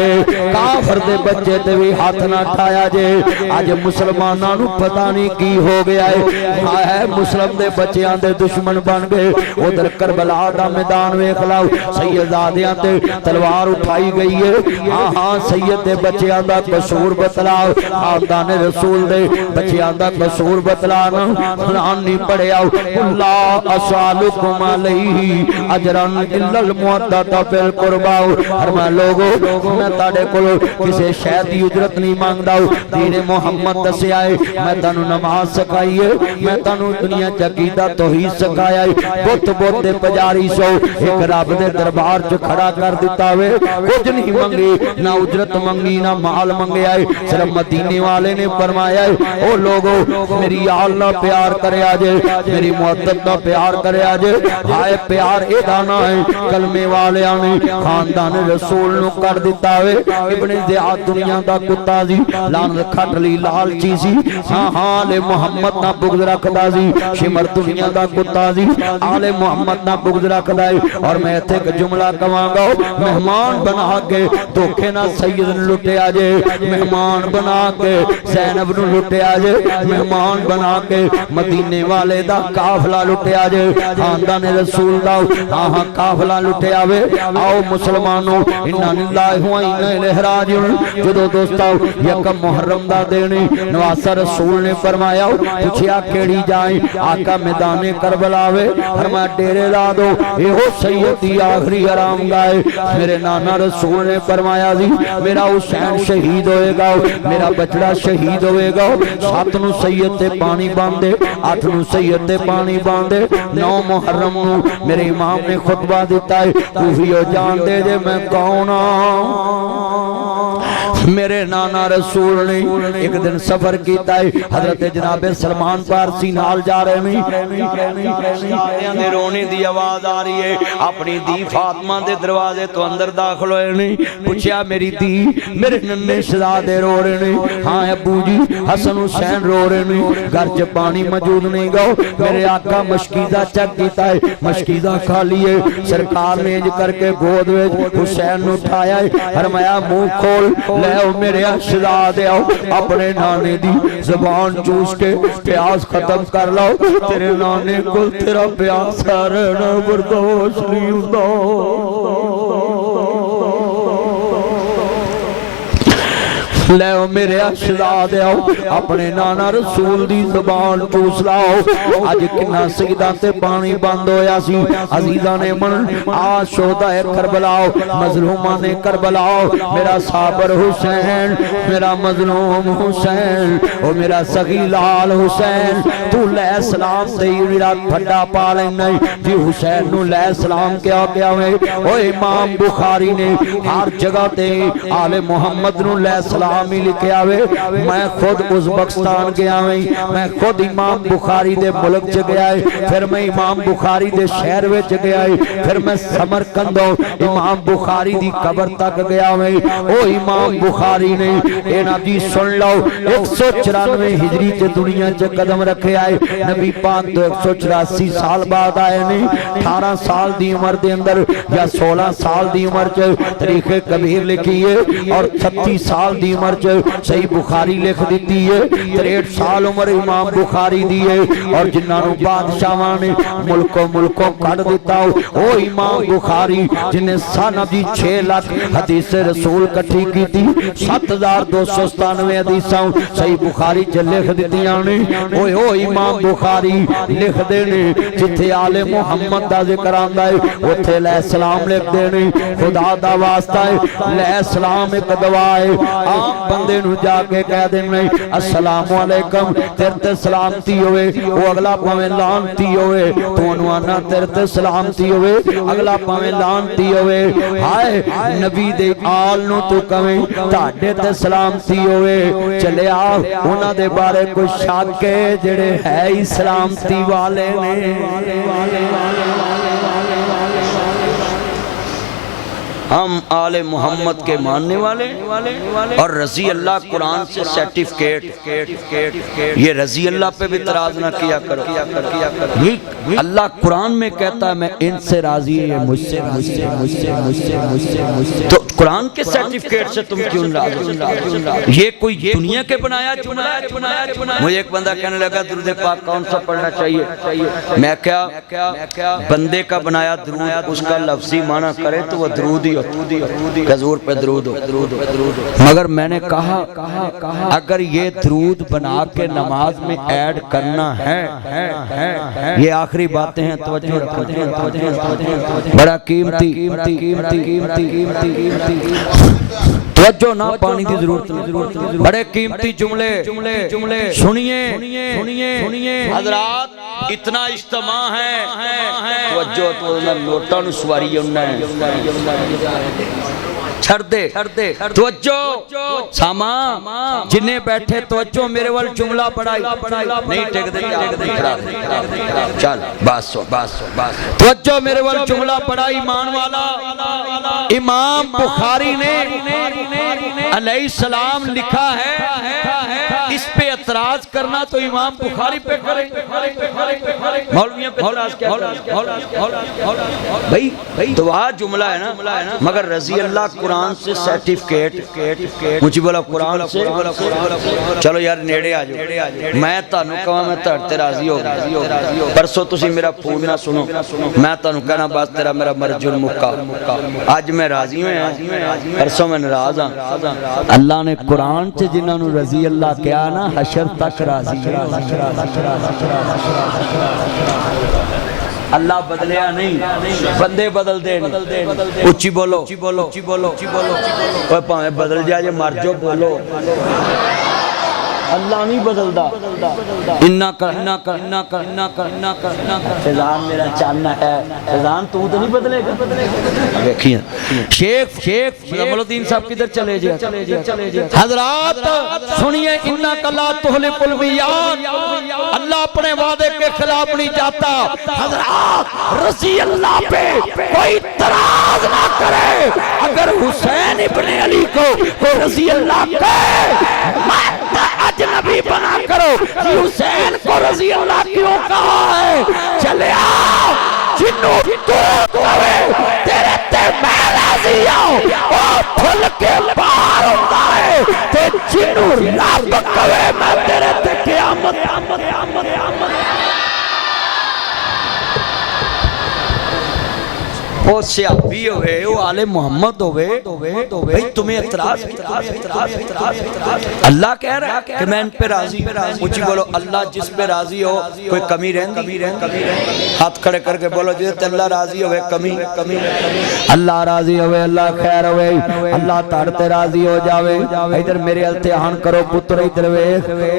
کافر دے بچے تے بھی ہاتھ نہ ٹھایا جے آج مسلمانانو پتہ نہیں کی ہو گیا ہے مسلم دے بچے آتے دشمن بن گئے ادھر کربلا دا میدان میں اخلاؤ سیدادیاں تے تلوار اٹھائی گئی ہے ہاں سید دے بچے آتا قصور بتلاؤ خاندان رسول دے بچے آتا قصور بتلانا قرآن نہیں پڑھے آؤ اللہ اسالکم علیہ اجران الا المعدد بالقربا فرمایا لوگو میں تاڑے کولو کسے شے دی اجرت نہیں مانگدا دین محمد دسے آئے میں تانو نماز سکھائی ہے میں تانو دنیا عقیدہ توحید سکھایا ہے بت بت دے پجاری سو ایک رب دے دربار چ کھڑا کر دیتا ہوئے کچھ نہیں منگی نہ اجرت منگی نہ مال منگے آئے صرف مدینے والے نے فرمایا ہے او لوگو میری اللہ پیار کرے آجے میری محبت نہ پیار کرے آجے ہائے پیار اے دانا ہے کلمے والیاں نے خاندان رسول نو کر دیتا وے ابن زیاد دنیا دا کتا سی لعنت کھٹ لی لالچی سی آل محمد نہ بغض رکھدا سی شمر دنیا دا کتا سی آل محمد نہ بغض رکھدا ہے اور میں ایتھے ایک جملہ کہاں گا مہمان بنا کے دھوکے نہ سید نو لٹیا جے مہمان بنا کے زینب نو لٹیا جے مہمان بنا کے مدینے والے دا قافلہ لٹیا جے خاندان رسول دا قافلہ لٹیا وے آؤ مسلمانوں انا للہ و انا الیہ راجعون جدو دوستاؤ یکم محرم دا دینے نواسہ رسول نے فرمایا پوچھیا کیڑی جائیں آقا میدان کربلا وے فرمایا ڈیرے لا دو اے ہو سیدی آخری حرام گائے میرے نانا رسول نے فرمایا جی میرا حسین شہید ہوئے گا میرا بچڑا شہید ہوئے گا 7 نو سید تے پانی باندے 8 نو سید تے پانی باندے 9 محرم نو میرے امام نے خطبہ دیتا ہے کوفیو جان دے جے میں کونا میرے نانا رسول نے ایک دن سفر کیتا ہے حضرت جناب سلمان پارسی نال جا رہے ہیں دے رونے دی آواز آ رہی ہے اپنی دی فاطمہ دے دروازے تو اندر داخل ہوئے نہیں پوچھا میری دی میرے ننے شہزادے رو رہے ہیں ہاں ابو جی حسن حسین رو رہے ہیں گھر چ پانی موجود نہیں گا میرے آقا مشکیزہ چک کیتا ہے مشکیزہ کھا لیے سرکار نے انج کر کے گود وچ حسین نو اٹھایا ہے فرمایا منہ کھول لے او میرے شہزادے آؤ اپنے نانے دی زبان چوس کے پیاس ختم کر لاؤ تیرے نانے کو تیرا پیاس رہنا برداشت نہیں ہوتا لے او میرے شہزادے آؤ اپنے نانا رسول دی زبان چوس لاؤ اج کنا سجدہ تے پانی بند ہویا سی عزیزاں نے من آج شہداء کربلا مظلوماں نے کربلا میرا صابر حسین میرا مظلوم حسین او میرا سخی لال حسین تو لے سلام تے میرا پھڈا پا لینا جی حسین نو لے سلام کیا کیا میں او امام بخاری نے ہر جگہ تے آل محمد نو لے سلام ہی لکھے آوے میں خود ازبکستان گیا میں خود امام بخاری دے ملک چ گیا ہے پھر میں امام بخاری دے شہر وچ گیا ہے پھر میں سمرقند امام بخاری دی قبر تک گیا ہے او امام بخاری نے اے نبی سن لو 194 ہجری چ دنیا چ قدم رکھے آئے نبی پاک تو 184 سال بعد آئے نہیں 18 سال دی عمر دے اندر یا 16 سال دی عمر چ تاریخ کبیر لکھی ہے اور 36 سال دی عمر صحیح بخاری لکھ دیتی ہے 63 سال عمر امام بخاری دی ہے اور جنہوں بادشاہاں نے ملکوں کٹ دیتا او امام بخاری جنہیں سانہ دی 6 لاکھ حدیث رسول کٹھی کی تھی 7297 حدیثاں صحیح بخاری چ لکھ دیتی آنے او امام بخاری لکھ دینے جتھے آل محمد دا ذکر آندہ ہے اتھے لے سلام لکھ دینے خدا دا واسطہ ہے لے سلام ایک دوائے آپ بندے نو جا کے کہہ دیں نہیں السلام علیکم تیرتے سلامتی ہوئے وہ اگلا پاویں لانتی ہوئے تو انوانا تیرتے سلامتی ہوئے اگلا پاویں لانتی ہوئے ہائے نبی دے آل نو تو کہیں تاڑے تے سلامتی ہوئے چلے آؤ انہاں دے بارے کوئی شاکے جڑے ہے ہی سلامتی والے نے ہم آل محمد کے ماننے والے اور رضی اللہ قرآن سے سرٹیفکیٹ یہ رضی اللہ پہ بھی تراز نہ کیا کرو اللہ قرآن میں کہتا ہے میں ان سے راضی ہے مجھ سے تو قرآن کے سرٹیفکیٹ سے تم کیوں راضی یہ کوئی دنیا کے بنایا جملہ مجھے ایک بندہ کہنے لگا درود پاک کون سا پڑھنا چاہیے میں کیا بندے کا بنایا درود اس کا لفظی معنی کرے تو وہ درود ہی حضور پہ درود ہو مگر میں نے کہا اگر یہ درود بنا کے نماز میں ایڈ کرنا ہے یہ آخری باتیں ہیں توجہ رکھیں بڑا قیمتی توجہ نہ پانی دی ضرورت بڑے قیمتی جملے سنیے حضرات اتنا اجتماع ہے توجہ تو نوٹا نو سواری ہے چھڑ دے توجہ ساما جنہیں بیٹھے توجہ میرے وال جملہ پڑھائی نہیں ٹک دے چل بس توجہ میرے وال جملہ پڑھائی ایمان والا امام بخاری نے علیہ السلام لکھا ہے اس پہ اعتراض کرنا تو امام بخاری پہ کرے مولویوں پہ اعتراض کیا بھئی دعا جملہ ہے نا مگر رضی اللہ قرآن سے سرٹیفکیٹ مجھے بولا قرآن سے چلو یار نیڑے آ جاؤ میں تانوں کہاں میں تڑتے راضی ہو پرسوں تسی میرا پھول نہ سنو میں تانوں کہنا بات تیرا میرا مرجل مکہ آج میں راضی ہوں پرسوں میں ناراض ہاں اللہ نے قرآن سے جنہوں نے رضی اللہ کیا نا حشر تک راضی اللہ بدلیا نہیں بندے بدل دے اچھی بولو پاہمیں بدل جائے جے مر جو بولو اللہ نہیں بدل دا انہا کر فیضان میرا چاننا ہے فیضان تو نہیں بدلے گا ویکھیں شیخ مزمل الدین صاحب کدھر چلے جائے حضرات سنیے انہا کلا تحلق المیان اللہ اپنے وعدے کے خلاف نہیں جاتا حضرات رضی اللہ پہ کوئی تراز نہ کرے اگر حسین ابن علی کو رضی اللہ کہے اجنبی بنا کرو کہ حسین کو رضی اللہ کیوں کہا ہے چلے آؤ جنوں تو کوئے تیرے تے میں راضی آؤ اور پھل کے باہر ہوتا ہے تے جنوں رب کوئے میں تیرے تے قیامت وہ سیابی ہوئے وہ آل محمد ہوئے بھئی تمہیں اعتراض اللہ کہہ رہا ہے کہ میں ان پہ راضی مجھے بولو اللہ جس پہ راضی ہو کوئی کمی رہن ہاتھ کھڑے کر کے بولو جس پہ اللہ راضی ہوئے کمی اللہ راضی ہوئے اللہ خیر ہوئے اللہ تارتے راضی ہو جاوے ادھر میرے التحان کرو پتر ادھر وے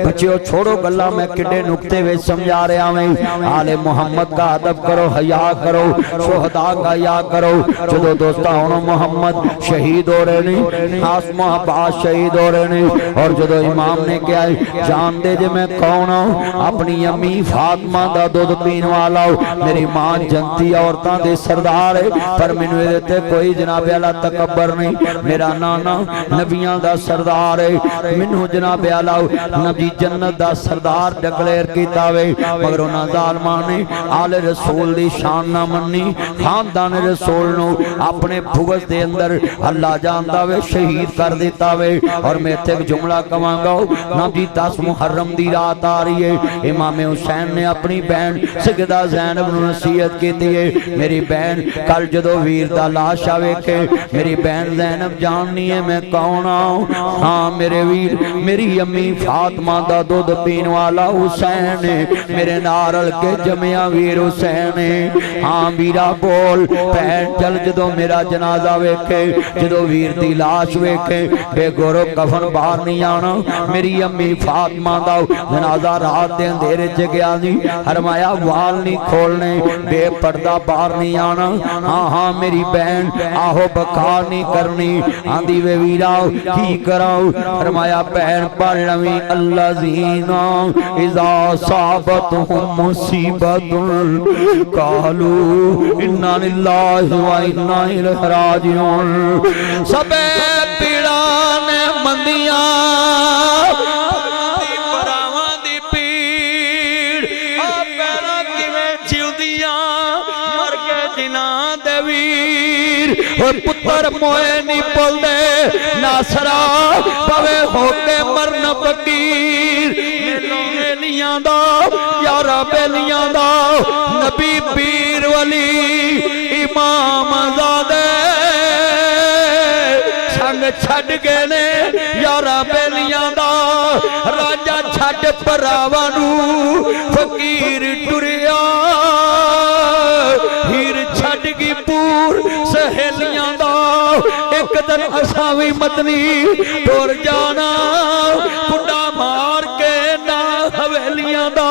بچیو چھوڑو گلہ میں کڈے نکتے وے سمجھا رہے ہمیں آل محمد کا ادب کرو حیا کرو شہداء کا یا کرو جدو دوستہ ہونا محمد شہید ہو رہے نہیں آسمہ عباس شہید ہو رہے نہیں اور جدو امام نے کیا ہے جان دے جے میں کون ہوں اپنی امی فاطمہ دا دودھ پین والا ہوں میری ماں جنتی عورتاں دے سردار ہے پر منوے دیتے کوئی جناب اللہ تکبر نہیں میرا نانا نبیاں دا سردار ہے منہ جناب اللہ نبی جنت دا سردار ڈکلیر کیتا وے مگر انہاں ظالمانے آل رسول دی شان نہ منی خاندان رسول نو اپنے بھوز دے اندر اللہ جانتا وے شہید کر دیتا وے اور میں تک جملہ کمانگا ہوں نبی 10 محرم دی رات آ رہی ہے امام حسین نے اپنی بہن سیدہ زینب نو نصیحت کی دیئے میری بہن کل جدو ویر دا لاش آوے کے میری بہن زینب جاننی ہے میں کون آؤں ہاں میرے ویر میری امی فاطمہ دا دودھ پین والا حسین میرے نارل کے جمعہ ویر حسین ہاں میرا بول پہن چل جدو میرا جنازہ ویکھے جدو ویر دی لاش ویکھے بے گورو کفن باہر نہیں آنا میری امی فاطمہ دا جنازہ رات دے اندھیرے چگیا نہیں فرمایا وال نہیں کھولنے بے پردہ باہر نہیں آنا ہاں میری بہن آہو بکار نہیں کرنی آندھی وے ویراؤ کی کراؤ فرمایا بہن پڑھ لویں الذین اذا صابتہم مصیبت قالوا انا للہ و انا الیہ راجعون سبے پیڑان مندیاں دی براواں دی پیڑ پیرا کیویں جیودیاں مر کے جناں دے ویر او پتر موئے نہیں پل دے ناصرا پوے ہو کے مرن فقیر بیلیاں دا یارا بیلیاں دا نبی پیر ولی امام زادے سنگ چھڑ گئے نے یارا بیلیاں دا راجہ چھڑ پراوانو فقیر ٹریا ہیر چھڑ گی پور سہیلیاں دا ایک دن اساوی مدنی ٹور جانا کنڈا مار کے نا حویلیاں دا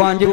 5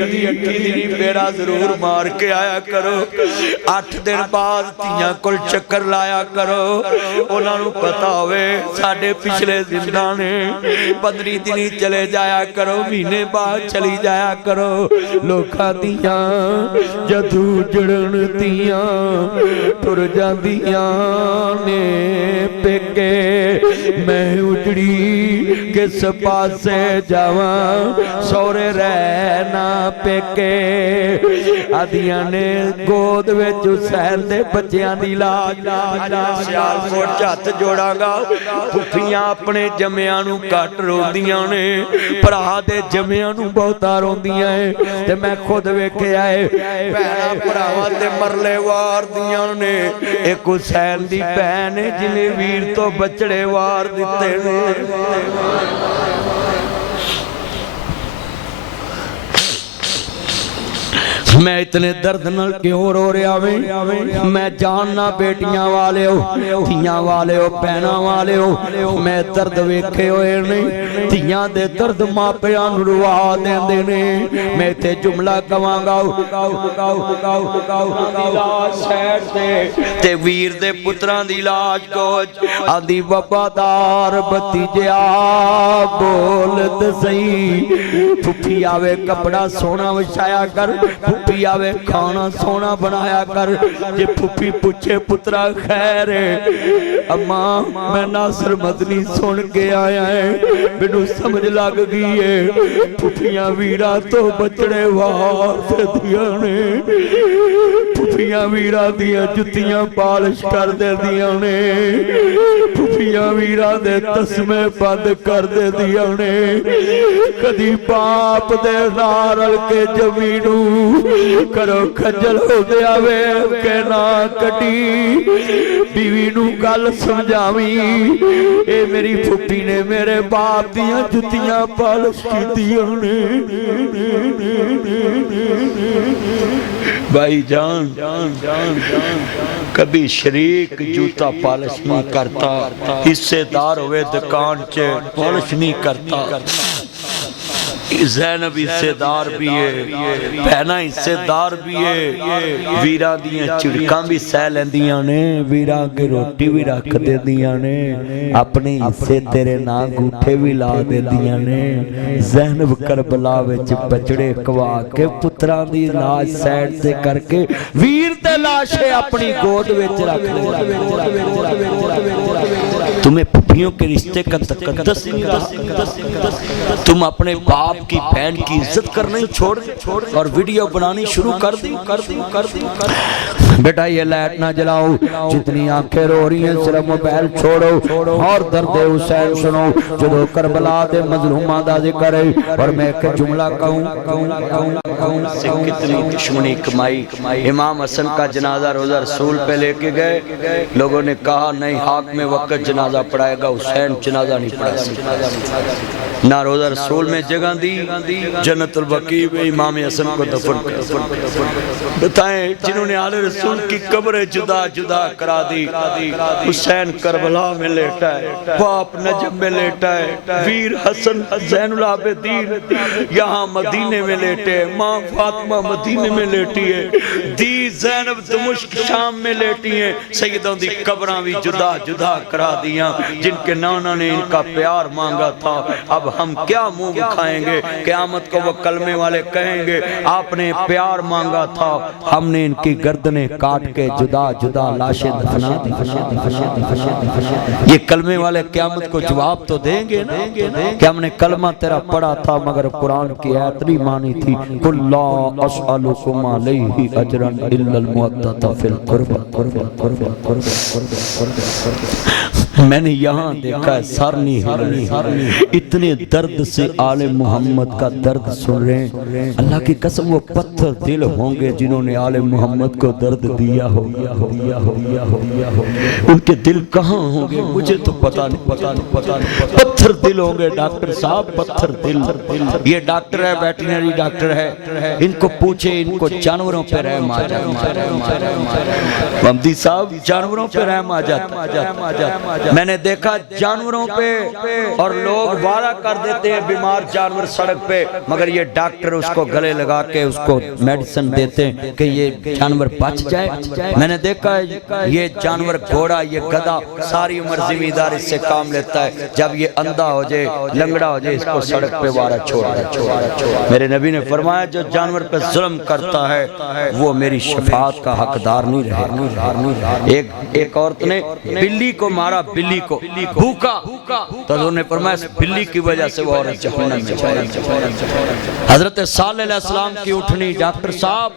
کدی اٹھی دی میرا ضرور مار کے آیا کرو 8 دن بعد تیاں کل چکر لایا کرو انہاں نوں پتہ ہوئے ساڈے پچھلے زندہ نے 15 دن چلے جایا کرو مہینے بعد چلی جایا کرو لوکاں دیاں جدو جڑن دیاں ٹر جاندیاں نے پیکے میں اجڑی کس پاسے جاواں سورے رہنا پیکے آدیاں نے گود وچ حسین دے بچیاں دی لاج سیال کوٹ چت جوڑاں گا پھپھیاں اپنے جمیاں نوں کٹ روندیاں نے بھرا دے جمیاں نوں بہتا روندیاں تے میں خود ویکھیا اے بھیڑاں بھراواں تے مرلے وار دیاں نے ایک حسین دی بہن جنہیں ویر تو بچڑے وار دیتے نے میں اتنے درد نال کیوں رو رہا ہوں میں جاننا بیٹیاں والے ہو تھیاں والے ہو پہنا والے ہو میں درد ویکھے ہوئے نہیں تھیاں دے درد ماں پیان روا دیں دینے میں تے جملہ کواں لاش سیٹ تے ویر دے پتران دی لاش کوچ آدھی وفادار بتیجیا بولت سہی پھپھی آوے کپڑا سونا وچھایا کر پھپھی آوے کھانا سونا بنایا کر جے پھپھی پوچھے پترا خیر ہے اماں میں ناصر مدنی سن کے آیا ہے مینوں سمجھ لگ گئی ہے پھپھیاں ویرا تو بچڑے وار سے دیا نے پھپھیاں ویرا دیا جتیاں پالش کر دے دیا نے پھپھیاں ویرا دے تسمے بند کر دے دیا نے کدی باپ دے نارل کے جمینوں کرو کھجل ہو گیا وے کہ نہ کٹی بیوی نو گل سمجھاویں اے میری پھپھی نے میرے باپ دیاں جتیاں پالش کی دیاں نے بھائی جان کبھی شریک جوتا پالش نہیں کرتا حصے دار ہوئے دکان چے پالش نہیں کرتا زینب حصے دار بھی ہے پہنا حصے دار بھی ہے ویرہ دیاں چڑکاں بھی سہ لیندیاں نے ویرہ کے روٹی بھی رکھ دے دیاں نے اپنے حصے تیرے نا گوٹھے بھی لا دے دیاں نے زینب کربلا وچ بچڑے کوا کے پتران دی لاش سیڈ سے کر کے ویر تے لاشے اپنی گود وچ رکھ دے تمہیں پھپھیوں کے رشتے کا تقدس تم اپنے باپ کی بہن کی عزت کرنے چھوڑ اور ویڈیو بنانی شروع کر دی بیٹا یہ لائٹ نہ جلاؤ جتنی آنکھیں رو رہی ہیں صرف موبائل چھوڑو اور درد حسین سنو جدو کربلا دے مظلومہ دا ذکر ہے اور میں ایک جملہ کہوں سے کتنی دشمنی کمائی امام حسن کا جنازہ روزہ رسول پہ لے کے گئے لوگوں نے کہا نہیں حاکم میں وقت جنازہ پڑھائے گا حسین جنازہ نہیں پڑھا سکتا نہ روزہ رسول میں جگہ دی جنت البقیع میں امام حسن کو دفن بتائیں جنہوں نے آل رسول کی قبر جدا جدا کرا دی حسین کربلا میں لیٹا ہے باپ نجم میں لیٹا ہے ویر حسن زین العابدین یہاں مدینے میں لیٹے ماں فاطمہ مدینے میں لیٹی ہے دی زینب دمشق شام میں لیٹی ہے سیدوں دی قبران بھی جدا جدا کرا دیا جن کے نانا نے ان کا پیار مانگا تھا اب ہم کیا منہ بکھائیں گے قیامت کو وہ کلمے والے کہیں گے آپ نے پیار مانگا تھا ہم نے ان کی گردنیں کاٹ کے جدا جدا لاشیں دفنا یہ کلمے والے قیامت کو جواب تو دیں گے نا کہ ہم نے کلمہ تیرا پڑھا تھا مگر قرآن کی آیت نہیں مانی تھی قُلْ لَا أَسْأَلُكُمْ عَلَيْهِ أَجْرًا إِلَّا الْمُوَدَّةَ فِي الْقُرْبَةِ میں نے یہاں دیکھا ہے سارنی اتنے درد سے آل محمد کا درد سن رہے ہیں اللہ کی قسم وہ پتھر دل ہوں گے جنہوں نے آل محمد کو درد دیا ہو ان کے دل کہاں ہوں گے مجھے تو پتا نہیں پتھر دل ہوں گے ڈاکٹر صاحب پتھر دل یہ ڈاکٹر ہے ویٹرنری ڈاکٹر ہے ان کو پوچھے ان کو جانوروں پہ رحم آ جاتا ممدی صاحب جانوروں پہ رحم آ جاتا میں نے دیکھا جانوروں پہ اور لوگ وعدہ کر دیتے ہیں بیمار جانور سڑک پہ، مگر یہ ڈاکٹر اس کو گلے لگا کے اس کو میڈیسن دیتے ہیں کہ یہ جانور بچ جائے۔ میں نے دیکھا یہ جانور گھوڑا، یہ گدھا ساری عمر زمینداری سے کام لیتا ہے، جب یہ اندھا ہو جائے لنگڑا ہو جائے اس کو سڑک پہ وارہ چھوڑا۔ میرے نبی نے فرمایا جو جانور پہ ظلم کرتا ہے وہ میری شفاعت کا حقدار نہیں رہے۔ ایک عورت نے بلی کو مارا، بلی کو بھوکا، تو حضور نے فرمایا اس بلی کی وجہ سے وہ عورت جہنم میں جائے۔ حضرت صالح علیہ السلام کی اٹھنی، ڈاکٹر صاحب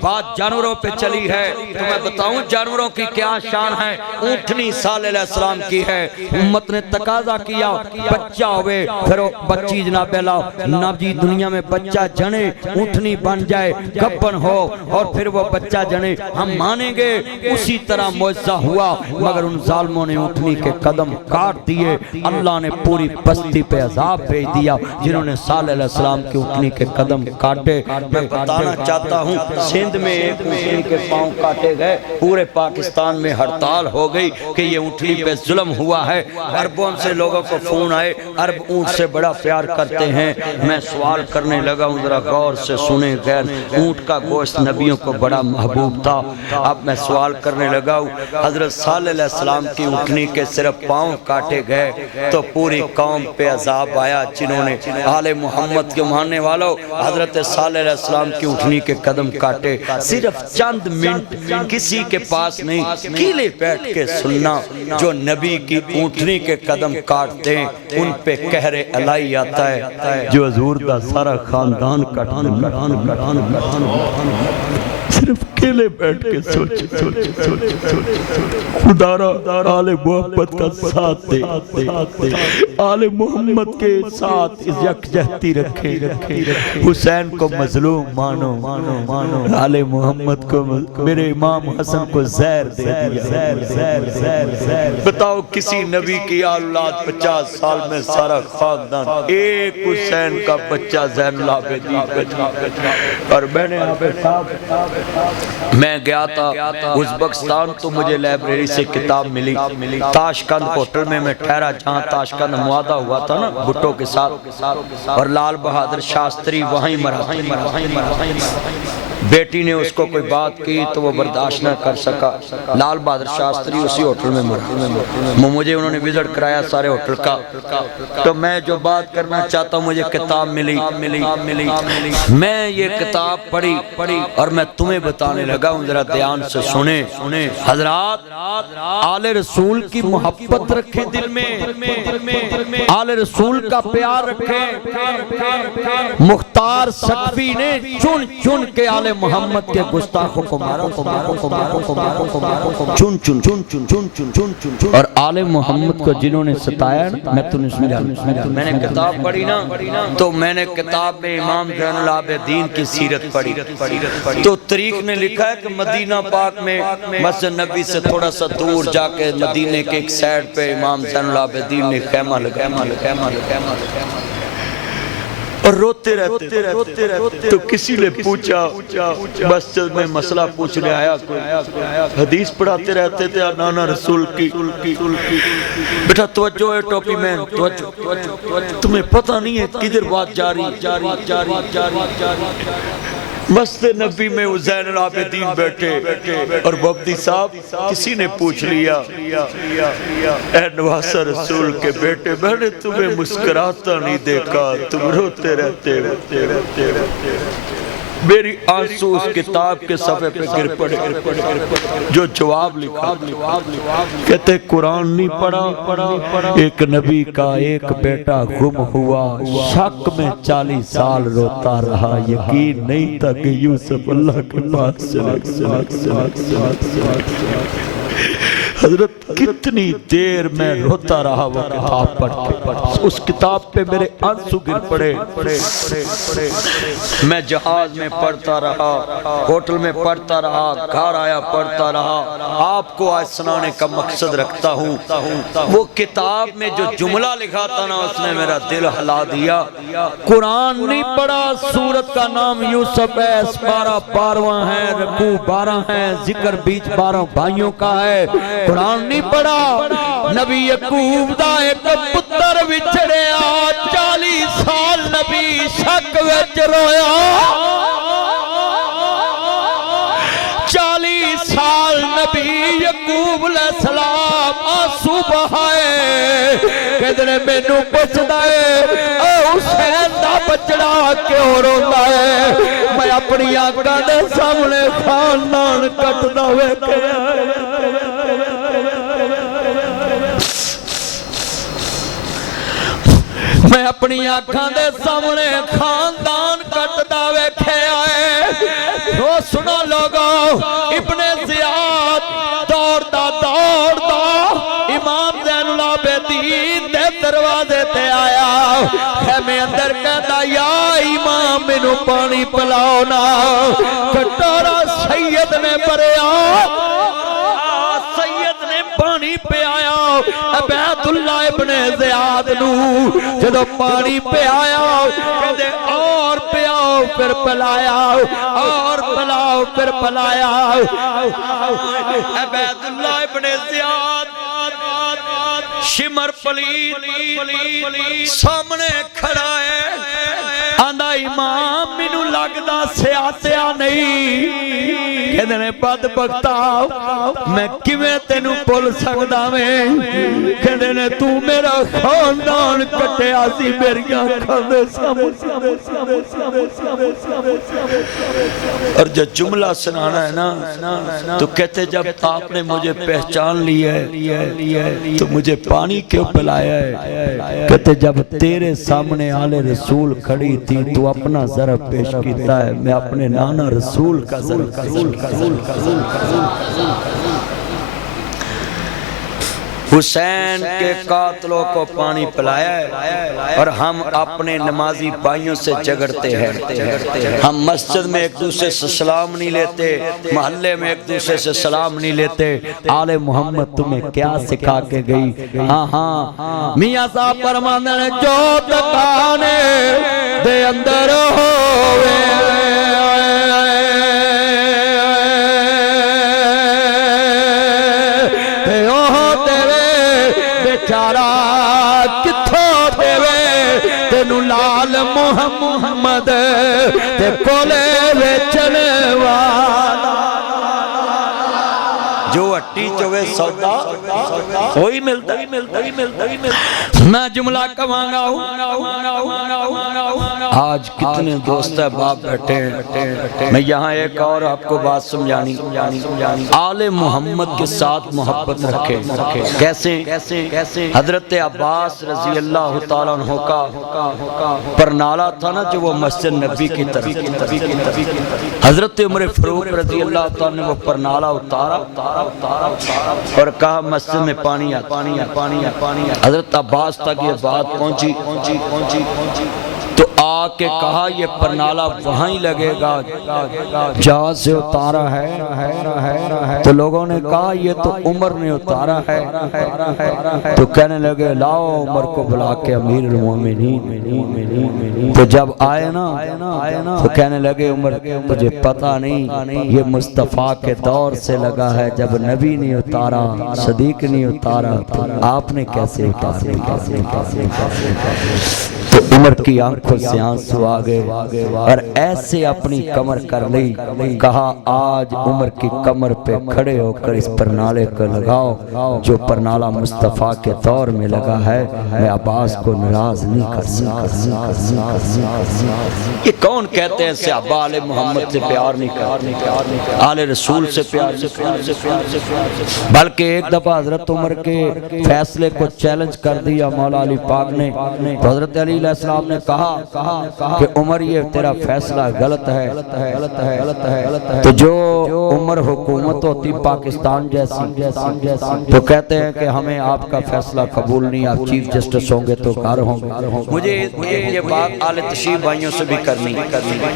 بات جانوروں پہ چلی ہے تو میں بتاؤں جانوروں کی کیا شان ہے۔ اٹھنی صالح علیہ السلام کی ہے، امت نے تقاضا کیا بچہ ہوئے، پھر وہ بچی جناب اللہ نبی دنیا میں بچہ جنے اٹھنی بن جائے گپن ہو اور پھر وہ بچہ جنے، ہم مانیں گے۔ اسی طرح معجزہ ہوا، مگر ان ظالموں نے اٹھنی کے قدم کاٹ دیے۔ اللہ نے پوری بستی پہ عذاب بھیج دیا جنہوں نے صالح علیہ السلام کی اٹھنی کے قدم کاٹے۔ میں بتانا چاہتا ہوں سندھ میں ایک اٹھنی کے پاؤں کاٹے گئے، پورے پاکستان میں ہڑتال ہو گئی کہ یہ اٹھنی پہ ظلم ہوا ہے۔ عربوں سے لوگوں کو فون آئے، عرب اونٹ سے بڑا پیار کرتے ہیں۔ میں سوال کرنے لگا ہوں، ذرا غور سے سنیں غیر، اونٹ کا گوشت نبیوں کو بڑا محبوب تھا۔ اب میں سوال کرنے لگا ہوں حضرت صالح علیہ السلام کی اٹھنی کے صرف پاؤں کاٹے گئے تو پوری قوم پہ عذاب آیا جنہوں نے آل محمد کے ماننے والوں حضرت صالح علیہ السلام کی اٹھنی کے قدم کاٹے۔ صرف چند منٹ کسی کے پاس نہیں، کیلے بیٹھ کے سننا جو نبی کی اٹھنی کے قدم کاٹتے ہیں ان پہ قہر الہی آتا ہے جو حضور دا سارا خاندان کٹان صرف کیلے بیٹھ کے سوچے خدا را آل محمد کا ساتھ دے، آل محمد کے ساتھ یکجہتی رکھے، حسین کو مظلوم مانو، آل محمد کو میرے امام حسن کو زہر دے دیا۔ بتاؤ کسی نبی کی اولاد 50 سال میں سارا خاندان، ایک حسین کا بچہ زین العابدین بچا۔ اور میں نے میں گیا تھا ازبکستان تو مجھے لائبریری سے کتاب ملی، تاشکند ہوٹل میں ٹھہرا جہاں تاشکند معاہدہ ہوا تھا نا بھٹو کے ساتھ، اور لال بہادر شاستری وہیں مرا۔ بیٹی نے اس کو کوئی بات کی تو وہ برداشت نہ کر سکا، لال بہادر شاستری اسی ہوٹل میں مرا۔ مجھے انہوں نے وزٹ کرایا سارے ہوٹل کا، تو میں جو بات کرنا چاہتا ہوں مجھے کتاب ملی، میں یہ کتاب پڑھی اور میں تمہیں بتانے لگا ہوں، ذرا دھیان سے سنیں۔ حضرات آل رسول کی محبت رکھیں دل میں، آل رسول کا پیار رکھیں۔ مختار سقفی نے چن چن کے آل محمد کے گستاخوں کو مارا، اور آل محمد کو جنہوں نے ستایا نا، میں تمہیں سمجھا، میں نے کتاب پڑھی نا تو میں نے کتاب میں امام زین العابدین کی سیرت پڑھی تو طریق نے لکھا ہے کہ مدینہ پاک میں مسجد نبی سے تھوڑا سا دور جا کے مدینے کے ایک سائڈ پہ امام زین العابدین نے خیمہ لگایا اور روتے رہتے۔ تو کسی نے پوچھا، مسجد میں مسئلہ پوچھنے آیا، کوئی حدیث پڑھاتے رہتے تھے نانا رسول کی۔ بیٹا توجہ ہے ٹوپی میں، تمہیں پتہ نہیں ہے کدھر بات جاری۔ مسجد نبی میں زین العابدین بیٹھے اور بابدی صاحب کسی نے پوچھ لیا، اے نواسہ رسول کے بیٹے، میں نے تمہیں مسکراتا نہیں دیکھا، تم روتے رہتے۔ میری آنسو اس کتاب کے صفحے پہ گر پڑے، جو جواب لکھا کہتے قرآن نہیں پڑھا، ایک نبی کا ایک بیٹا گم ہوا، شک میں 40 سال روتا رہا، یقین نہیں تھا کہ یوسف اللہ کے پاس حضرت کتنی دیر میں روتا رہا وہ کتاب پڑھ کے، اس کتاب پہ میرے آنسو گر پڑے۔ میں جہاز میں پڑھتا رہا، ہوٹل میں پڑھتا رہا، گھر آیا پڑھتا رہا۔ آپ کو آج سنانے کا مقصد رکھتا ہوں، وہ کتاب میں جو جملہ لکھا تھا نا اس نے میرا دل ہلا دیا۔ قرآن نہیں پڑھا، سورت کا نام یوسف ہے، اسپارہ 12واں ہے، رکوع 12 ہے، ذکر بیچ 12 بھائیوں کا ہے۔ قرآن نہیں پڑھا نبی یعقوب دا ایک پتر وچھڑیا 40 سال نبی شک وچ رویا 40 سال نبی یعقوب علیہ السلام آنسو بہائے کہتے مینوں پوچھدا ہے اے حسین دا بچڑا کیوں روندا ہے میں اپنی آنکھاں دے سامنے خاندان کٹدا ویکھیا میں اپنی آنکھاں دے سامنے خاندان کٹدا ویکھیا ہے وہ سنو لوگو ابن زیاد دوڑدا امام زین العابدین دے دروازے تے آیا خیمے اندر کہتا یا امام مینوں پانی پلاؤ نا کٹورا سید نے بھریا سید نے پانی پہ آیا عبید اللہ ابن زیاد نو جدو پانی پہ آیا کہتے اور پیاؤ پھر پلایا اور پلاؤ پھر پلایا عبید اللہ ابن زیاد شمر پلید سامنے کھڑا ہے آندہ امام مینوں لگدا سیاتیا نہیں کہتے نے بدبختا میں کیویں تینوں بھول سکدا میں کہتے نے تو میرا خاندان کٹیا سی میری آنکھاں دے سامنے اور جو جملہ سنانا ہے نا تو کہتے جب آپ نے مجھے پہچان لی ہے تو مجھے پانی کیوں پلایا ہے کہتے جب تیرے سامنے آل رسول کھڑی تھی تو اپنا ضرب پیش کیتا ہے میں اپنے نانا رسول کا ضرب حسین کے قاتلوں کو پانی پلایا ہے اور ہم اپنے نمازی بھائیوں سے جھگڑتے ہیں ہم مسجد میں ایک دوسرے سے سلام نہیں لیتے محلے میں ایک دوسرے سے سلام نہیں لیتے آل محمد تمہیں کیا سکھا کے گئی ہاں میاں صاحب فرماتے ہیں جو تکانے دے اندر ہوئے محمد تے کولے ویچنے والا جو اٹی چوے سودا وہی ملتا میں جملہ کمانگا ہوں آج کتنے دوست احباب بیٹھے ہیں میں یہاں ایک اور آپ کو بات سمجھانی آل محمد کے ساتھ محبت رکھے کیسے حضرت عباس رضی اللہ تعالیٰ عنہ کا پرنالہ تھا نا جو وہ مسجد نبی کی طرف حضرت عمر فاروق رضی اللہ تعالیٰ نے وہ پرنالہ اتارا اور کہا مسجد میں پانی آتا حضرت عباس تک یہ بات پہنچی تو آ کے کہا یہ پرنالہ وہاں ہی لگے گا جہاں سے اتارا ہے تو لوگوں نے کہا یہ تو عمر نے اتارا ہے تو کہنے لگے لاؤ عمر کو بلا کے امیر المومنین تو جب آئے نا تو کہنے لگے عمر تجھے پتہ نہیں یہ مصطفیٰ کے دور سے لگا ہے جب نبی نہیں اتارا صدیق نہیں اتارا تو آپ نے کیسے اتارا تو عمر کی آنکھوں سے آنسو آگے اور ایسے اپنی کمر کر لی کہا آج عمر کی کمر پہ کھڑے ہو کر اس پرنالے کو لگاؤ جو پرنالہ مصطفیٰ کے دور میں لگا ہے میں عباس کو ناراض نہیں کر سکتا یہ کون کہتے ہیں صحابہ آل محمد سے پیار نہیں کرتے آل رسول سے پیار بلکہ ایک دفعہ حضرت عمر کے فیصلے کو چیلنج کر دیا مولا علی پاک نے تو حضرت علی علیہ السلام نے کہا کہ عمر یہ تیرا فیصلہ غلط ہے تو جو عمر حکومت ہوتی پاکستان جیسی تو کہتے ہیں کہ ہمیں آپ کا فیصلہ قبول نہیں آپ چیف جسٹس ہوں گے تو کار ہوں گے مجھے یہ بات آل تشیع بھائیوں سے بھی کرنی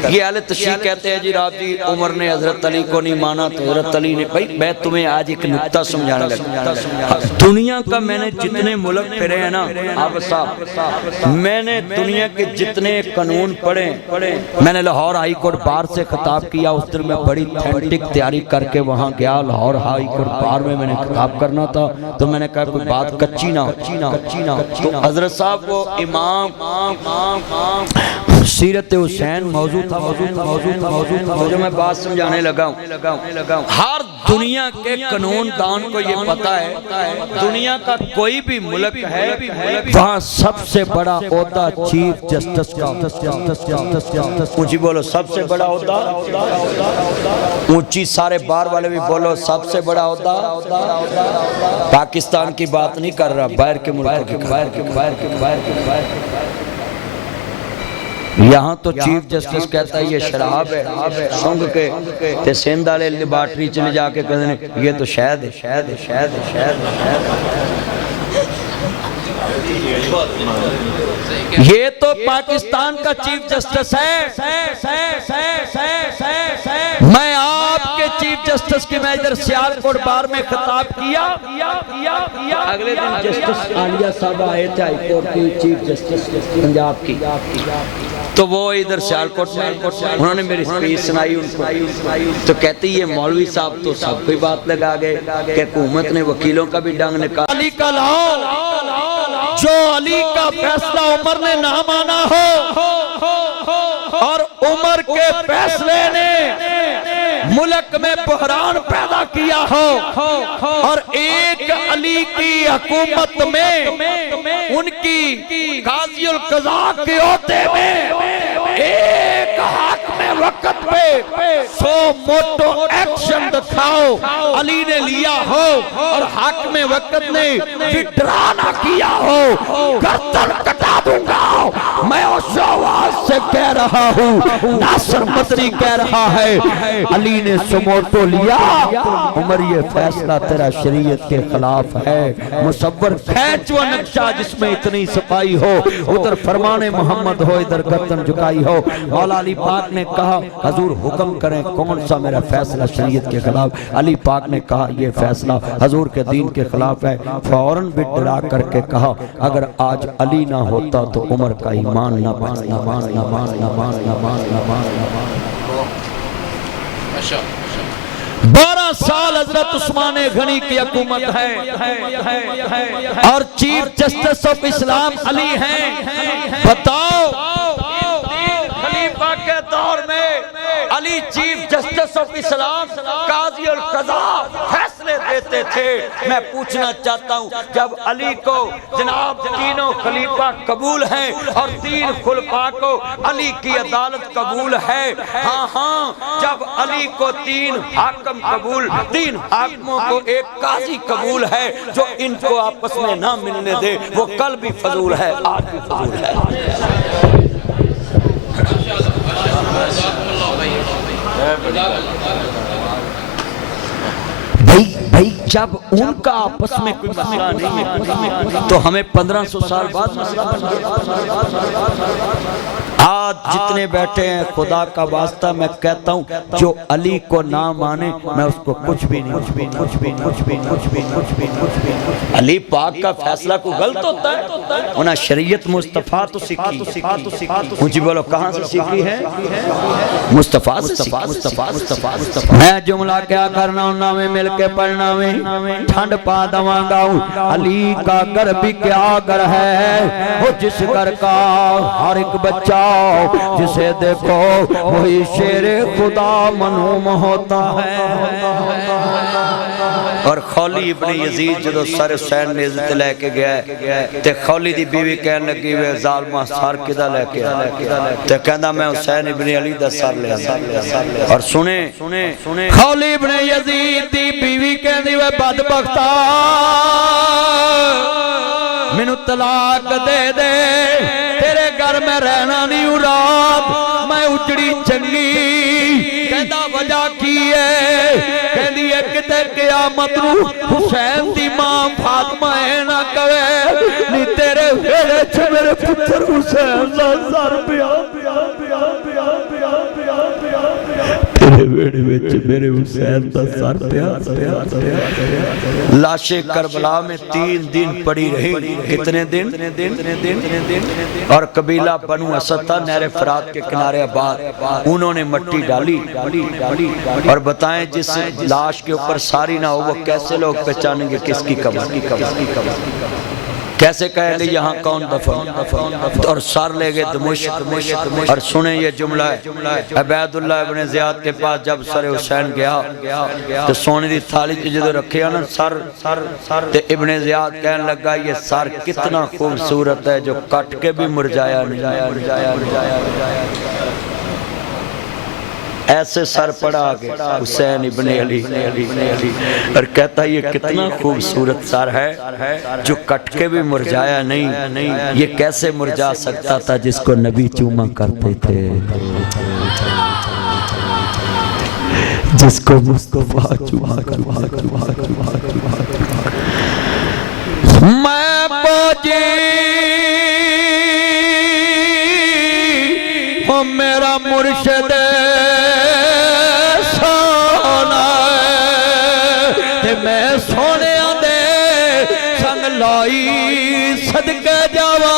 یہ آل تشیع کہتے ہیں جی رات جی عمر نے حضرت علی کو نہیں مانا تو حضرت علی نے بھائی میں تمہیں آج ایک نکتہ سمجھانے لگا دنیا کا میں نے جتنے ملک پھرے ہیں نا آپ صاحب میں نے نے دنیا کے جتنے قانون پڑھے، میں نے لاہور ہائی کورٹ بار سے خطاب کیا، اس دن میں بڑی تھینٹک تیاری کر کے وہاں گیا، لاہور ہائی کورٹ بار میں نے خطاب کرنا تھا، تو میں نے کہا کوئی بات کچی نہ تو حضرت صاحب وہ امام سیرت حسین موضوع تھا، جو میں بات سمجھانے لگا ہوں۔ ہر دنیا کے قانون دان کو یہ پتہ ہے، دنیا کا کوئی بھی ملک ہے وہاں سب سے بڑا عہدہ چیف جسٹس کا، اونچی بولو سب سے بڑا عہدہ، اونچی سارے بار والے بھی بولو سب سے بڑا عہدہ، پاکستان کی بات نہیں کر رہا، باہر کے ملک کی، یہاں تو چیف جسٹس کہتا ہے یہ شراب ہے، سنگ کے تے سندھ والے لیبارٹری چلے جا کے کہتے ہیں یہ تو شہد ہے۔ یہ تو پاکستان کا چیف جسٹس ہے، میں آپ کے چیف جسٹس کی میں ادھر سیالکوٹ بار میں خطاب کیا، اگلے دن جسٹس عالیہ صاحب آئے تھے ہائی کورٹ کی چیف جسٹس پنجاب کی، تو وہ ادھر سیالکوٹ میں انہوں نے میری سپیچ سنائی ان کو، تو کہتی یہ مولوی صاحب تو سب کوئی بات لگا گئے کہ حکومت نے وکیلوں کا بھی ڈنگ نکالا، علی کا لاؤ جو علی کا فیصلہ عمر نے نہ مانا ہو اور عمر کے فیصلے نے ملک میں بحران پیدا کیا ہو اور ایک علی کی حکومت میں ان کی قاضی القضاء کے عہدے میں ایک حاکم وقت پہ 100 موٹو ایکشن دکھاؤ علی نے لیا ہو اور حاکم وقت نے وڈرا نہ کیا ہو، گردن کٹا دوں گا، میں اس آواز سے کہہ رہا ہوں، ناصر مدنی کہہ رہا ہے علی نے سموٹو لیا، عمر یہ فیصلہ تیرا شریعت کے خلاف ہے، مصور کھینچ وہ نقشہ جس میں اتنی صفائی ہو، ادھر فرمان محمد ہو ادھر گردن جھکائی ہو، مولا علی پاک نے کہا حضور حکم کریں کون سا میرا فیصلہ شریعت کے خلاف، علی پاک نے کہا یہ فیصلہ حضور کے دین کے خلاف ہے، فوراً وڈرا کر کے کہا اگر آج علی نہ ہوتا تو عمر کا ایمان نہ بچتا۔ 12 سال حضرت عثمان غنی کی حکومت ہے اور چیف جسٹس آف اسلام علی ہیں، بتاؤ خلیفہ کے دور میں علی چیف جسٹس آف اسلام قاضی القضاء فیصلے دیتے تھے، میں پوچھنا چاہتا ہوں جب علی کو جناب تینوں خلیفہ قبول ہیں اور 3 خلفاء کو علی کی عدالت قبول ہے، ہاں جب علی کو 3 حاکم قبول، 3 حاکموں کو ایک قاضی قبول ہے، جو ان کو آپس میں نہ ملنے دے وہ کل بھی فضول ہے آج بھی فضول ہے۔ بھائی جب ان کا آپس میں کوئی مسئلہ نہیں ہے تو ہمیں 1500 سال بعد مسئلہ بن گیا۔ آج جتنے بیٹھے ہیں خدا کا واسطہ میں کہتا ہوں جو علی کو نہ مانے میں اس کو کچھ بھی نہیں، علی پاک کا فیصلہ کو غلط ہوتا ہے، انہیں شریعت مصطفیٰ تو سیکھی، مجھے بولو کہاں سے سیکھی ہے؟ مصطفیٰ سے سیکھی۔ میں جملہ کیا کرنا ہوں نامے مل کے پڑھنا میں ٹھنڈ پا دواں گا ہوں، علی کا گھر بھی کیا گھر ہے، وہ جس گھر کا ہر ایک بچہ جسے دیکھو وہی شیر خدا منہوم ہوتا ہے۔ اور خولی ابن یزید جدو سر حسین نے عزت لے کے گیا ہے تے خولی دی بیوی کہنے لگی وے ظالمہ سار کدہ لے کے تے کہنا میں حسین ابن علی دا سار لے اور سنیں خولی ابن یزید دی بیوی کہنے وے بدبختہ منو طلاق دے دے، تیرے گھر میں رہنا نہیں رات، میں اجڑی چنگی، کہنا وجہ کی ہے، کہنی ہے کتے قیامت رو حسین دی ماں فاطمہ ہے نہ کرے، نہیں تیرے ویلے چھے میرے پتر حسین دا سر پیا تیرے بیڑے وچ میرے حسین دا سر پیا لاشِ کربلا میں 3 دن پڑی رہی. کتنے دن؟ اور قبیلہ بنو اسد تھا نہر فرات کے کنارے آباد. انہوں نے مٹی ڈالی اور بتائیں جس لاش کے اوپر ساری نہ ہو وہ کیسے لوگ پہچانیں گے کس کی قبر؟ کیسے کہیں گے یہاں کون دفن؟ اور سر لے گئے دمشق. اور سنیں یہ جملہ ہے عبید اللہ ابن زیاد کے پاس جب سر حسین گیا تو سونے دی تھالی کی جدو رکھے نا سر تو ابن زیاد کہنے لگا یہ سر کتنا خوبصورت ہے جو کٹ کے بھی مرجایا نہیں. ایسے سر پڑا آگے حسین ابن علی اور کہتا یہ کتنا خوبصورت سر ہے جو کٹ کے بھی مرجایا نہیں. یہ کیسے مرجا سکتا تھا جس کو نبی چوما کرتے تھے، جس کو مصطفیٰ چوما کرتے. میں پوجی ہوں میرا مرشد سونے دے سنگ لائی صدقے جاوا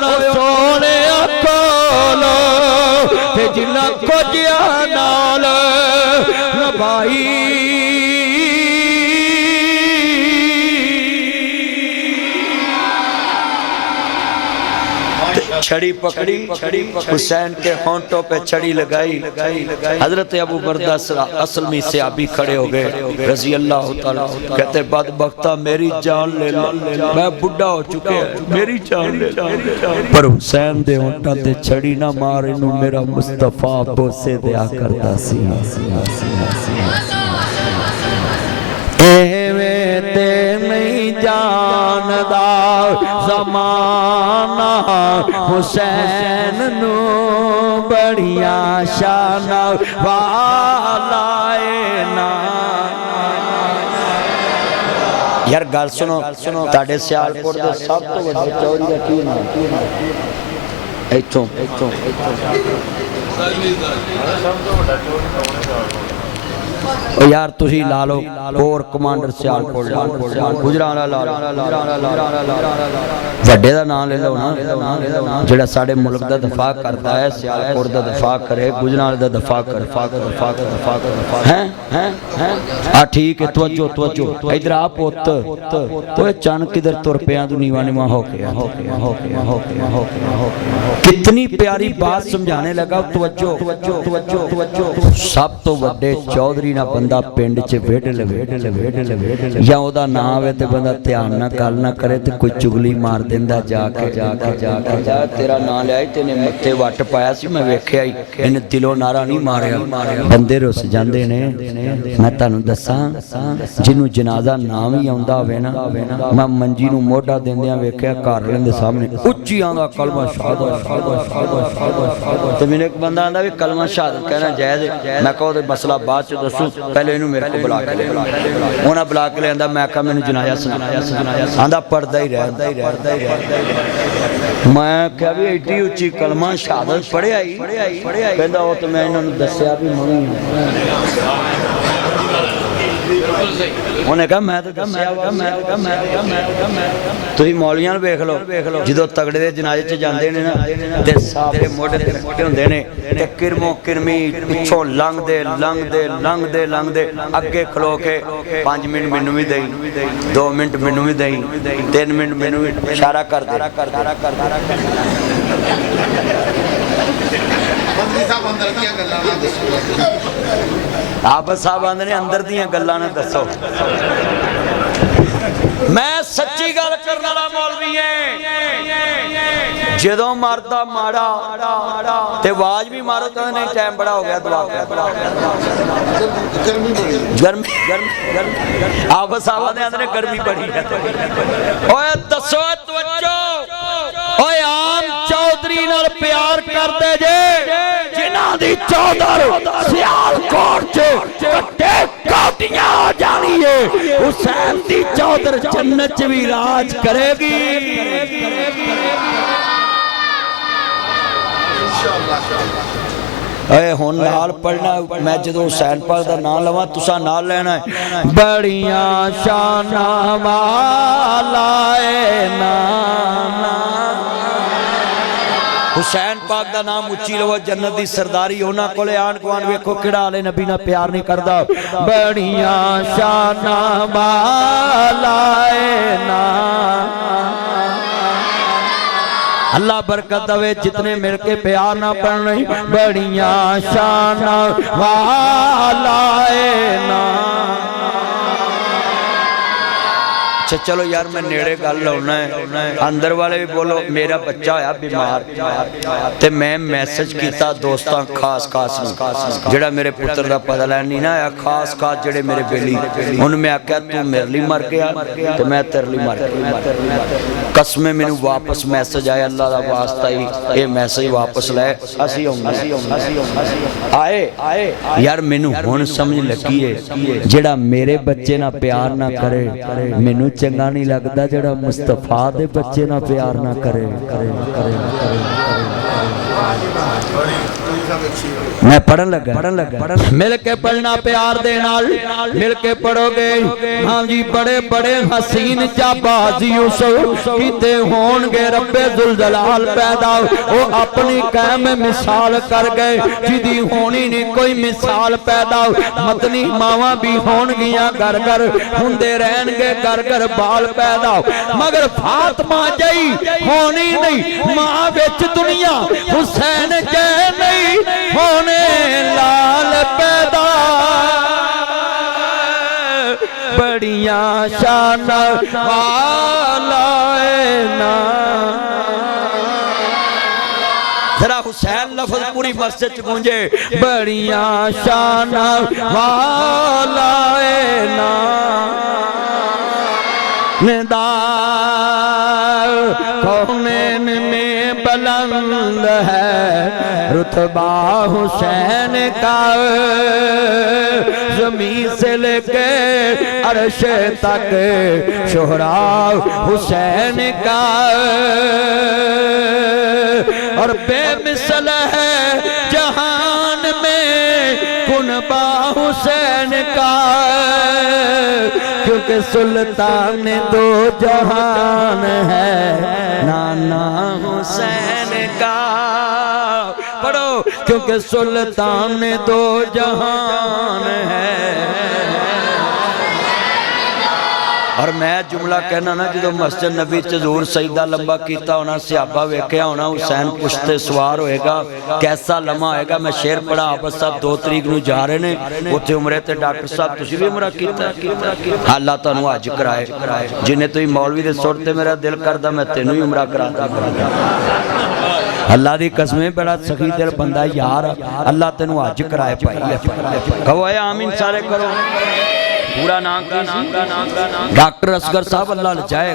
نہ سونے کولو تے جنہ کجیا نال نبائی. چھڑی پکڑی حسین کے ہونٹوں پہ چھڑی لگائی. حضرت ابو بردہ اسلمی صحابی کھڑے ہو گئے رضی اللہ تعالیٰ. کہتے بدبختہ میری جان لے لو، میں بڑھا ہو چکے میری جان لے لو. پر حسین دے ہونٹاں تے چھڑی نہ مار انہوں میرا مصطفیٰ بوسے دیا کرتا سی. ایویں تے نہیں جاندہ زمانہ حسین نو بڑیا شان والائے نا. یار گل سنو تاڑے سیالکوٹ دے سب تو وڈے چوری دا کی نام ایتھوں یار تسی لالو اور کمانڈر سیالکوٹ گجران وڈے دا نام لے لو نا جڑا ساڑے ملک دا دفاع کرتا ہے سیالکوٹ دا دفاع کرے گجران دا دفاع کرے ہیں ٹھیک ہے توجہ ادھر آپ ہوت تو چان کدھر تور پیاں تو نیوہ نیوہ ہو گیا. کتنی پیاری بات سمجھانے لگا. توجہ سب تو وڈے چودری نہ بندہ پینڈ چے ویڈ لے یا او دا نام ہے تے بندہ تیان نہ کال نہ کرے تے کوئی چگلی مار دیندہ جا کے تیرا نام لے آئی تے انہیں متے واٹ پایا سی میں ویکھے آئی انہیں دلو نارا نہیں ماریا. بندے رو سے جاندے نے میں تانوں دساں جنوں جنازہ نام ہی آندہ ہوئے نا میں منجی نو موڑا دیندیاں ویکھے کار لیندے سامنے اچھی آندہ کلمہ شہادت. تو میں نے ایک بندہ آندہ بھی کلمہ شہادت کہنا جائز ہے. میں کہو دے مسئلہ بات چو دسوں پہلے انہوں میرے کو بلا کے لے انہوں بلا کے لے اندہ میں کہا میں نے جنایا سنا اندہ پڑھتا ہی رہا. میں کہا بھی ایٹی اچھی کلمہ شہادت پڑھے آئی کہندہ ہو تو میں انہوں نے دسیا بھی منی انہوں نے کہا میں تو دسیا تو ہی مولیاں بیکھ لو جدو تگڑے دے جنازے چے جاندے نے نا تے ساپے موڑے تے موڑے ہوندے نے تے کرموں کرمی پچھوں لنگ دے اگے کھلو کے 5 منٹ منو بھی دئی 2 منٹ منو بھی دئی 3 منٹ منو بھی اشارہ کر دے. آپ صاحب آندھے نے اندر دیاں گلاں نہ دسو. میں سچی گل کرنا لا مولوی ہیں جدوں مردہ ماڑا تے واج بھی مارو تو نہیں ٹائم بڑا ہو گیا دعا گرمی آپ صاحب نے اندر گرمی بڑی ہے. اوہ دسو توجہ اوہ عام چودری نال پیار کر دے جے جنہ دی چودر سیالکوٹ چے کٹے کوٹیاں ہو جانی ہے حسین دی چودر جنت بھی راج کرے گی. اے ہن نال پڑھنا میں جدو حسین پاک دا نام لواں تساں نال لینا ہے بڑیاں شاناں والا اے نام حسین پاک دا نام اچھی لو جنت دی سرداری ہونا کولے آن کوان ویکھو کیڑا آلے نبی نہ پیار نہیں کردا بڑیاں شاناں والا اے نام اللہ برکت دوے جتنے مل کے پیار نہ پڑھ رہی بڑیاں شاناں والا اے نام اچھا چلو یار میں نیڑے گل لاؤنا ہے اندر والے بھی بولو میرا بچہ آیا بیمار تے میں میسج کیتا دوستاں خاص جڑا میرے پتر دا پتہ لین نہیں نہ آیا خاص جڑے میرے بیلی ان میں آکیا تو میرے لی مر گیا تے میں تیرے لی مر گیا قسمیں میں نے واپس میسج آیا اللہ دا واسطہ ہی اے میسج واپس لائے اسی ہوں آئے یار میں نے ہون سمجھ لگی ہے جڑا میرے بچے نہ پیار نہ کرے میں نے چنگا نہیں لگتا جڑا مصطفیٰ دے بچے نہ پیار نہ کرے میں پڑھن لگا مل کے پڑھنا پیار دے نال مل کے پڑھو گے ہاں جی بڑے بڑے حسین جاباز یوسف کیتے ہون گے رب ذوالجلال پیدا وہ اپنی قائم مثال کر گئے جدی ہونی نہیں کوئی مثال پیدا متنی ماواں بھی ہون گیاں گھر گھر ہندے رہن گے گھر گھر بال پیدا مگر فاطمہ جائی ہونی نہیں ماں وچ دنیا حسین جے نہیں ہونے لال پیدا بڑیاں شاناں والا اے نام ذرا حسین لفظ پوری مسجد گونجے بڑیاں شاناں والا اے نام ندار کونین میں بلند ہے رتبہ حسین کا زمین سے لے کے عرش تک شہرا حسین کا اور بے مثل ہے جہان میں کنبہ حسین کا کیونکہ سلطان دو جہان ہے نانا حسین کا پڑھو کیونکہ سلطان دو جہان ہے اور میں جملہ کہنا نا جدو مسجد نبی حضور سجدہ لمبا کیتا ہونا صحابہ ویکھیا ہونا حسین پشتے سوار ہوئے گا کیسا لمحہ ہوئے گا میں شعر پڑھا آپ صاحب 2 تاریخ نو جا رہے نے اوتھے عمرے تے ڈاکٹر صاحب تسی بھی عمرہ کیتا اللہ تانوں حج کرائے جنہیں تو مولوی دے سوٹ تے میرا دل کردا میں تینوں ہی عمرہ کراتا اللہ دی قسمیں بڑا سخی دل بندہ یار اللہ تینوں حج کرائے پائی کہو اے آمین سارے کرو پورا نام کی ڈاکٹر اصغر صاحب اللہ جائے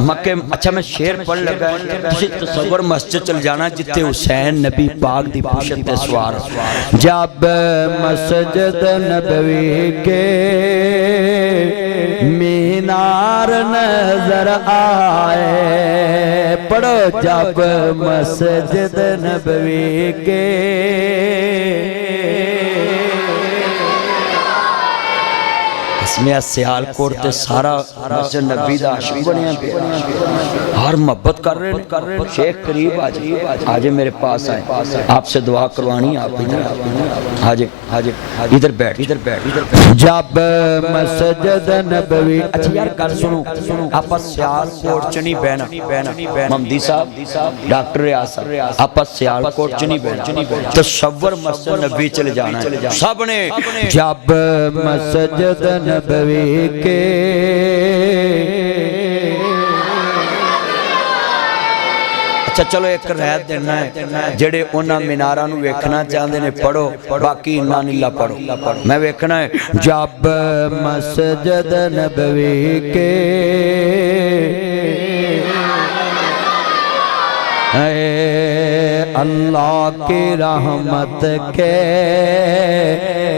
مکہ اچھا میں شعر پڑھ لگا ہے کسی تصور مسجد چل جانا جتے حسین نبی پاک دی پوشت تے سوار جب مسجد نبوی کے مینار نظر آئے پڑھو جب مسجد نبوی کے میں سیال کوٹ تے سارا مسجد نبی دا عاشق بنیا پیا ہر محبت کر رہے شیخ قریب آجے میرے پاس آئے آپ سے دعا کروانی آپ ادھر بیٹھ جب مسجد نبوی اچھا یار کر سنو آپ سیال کوٹ چنی بینا ممدی صاحب ڈاکٹر ریاض آپ سیال کوٹ چنی بینا تصور مسجد نبی چلے جانا ہے سب نے جب مسجد نبوی کے اچھا چلو ایک رہت دینا ہے جڑے انہاں منارہ نو ویکھنا چاہندے نے پڑھو باقی انہاں نیلا پڑھو میں ویکھنا ہے جب مسجد نبوی کے اے اللہ کی رحمت کے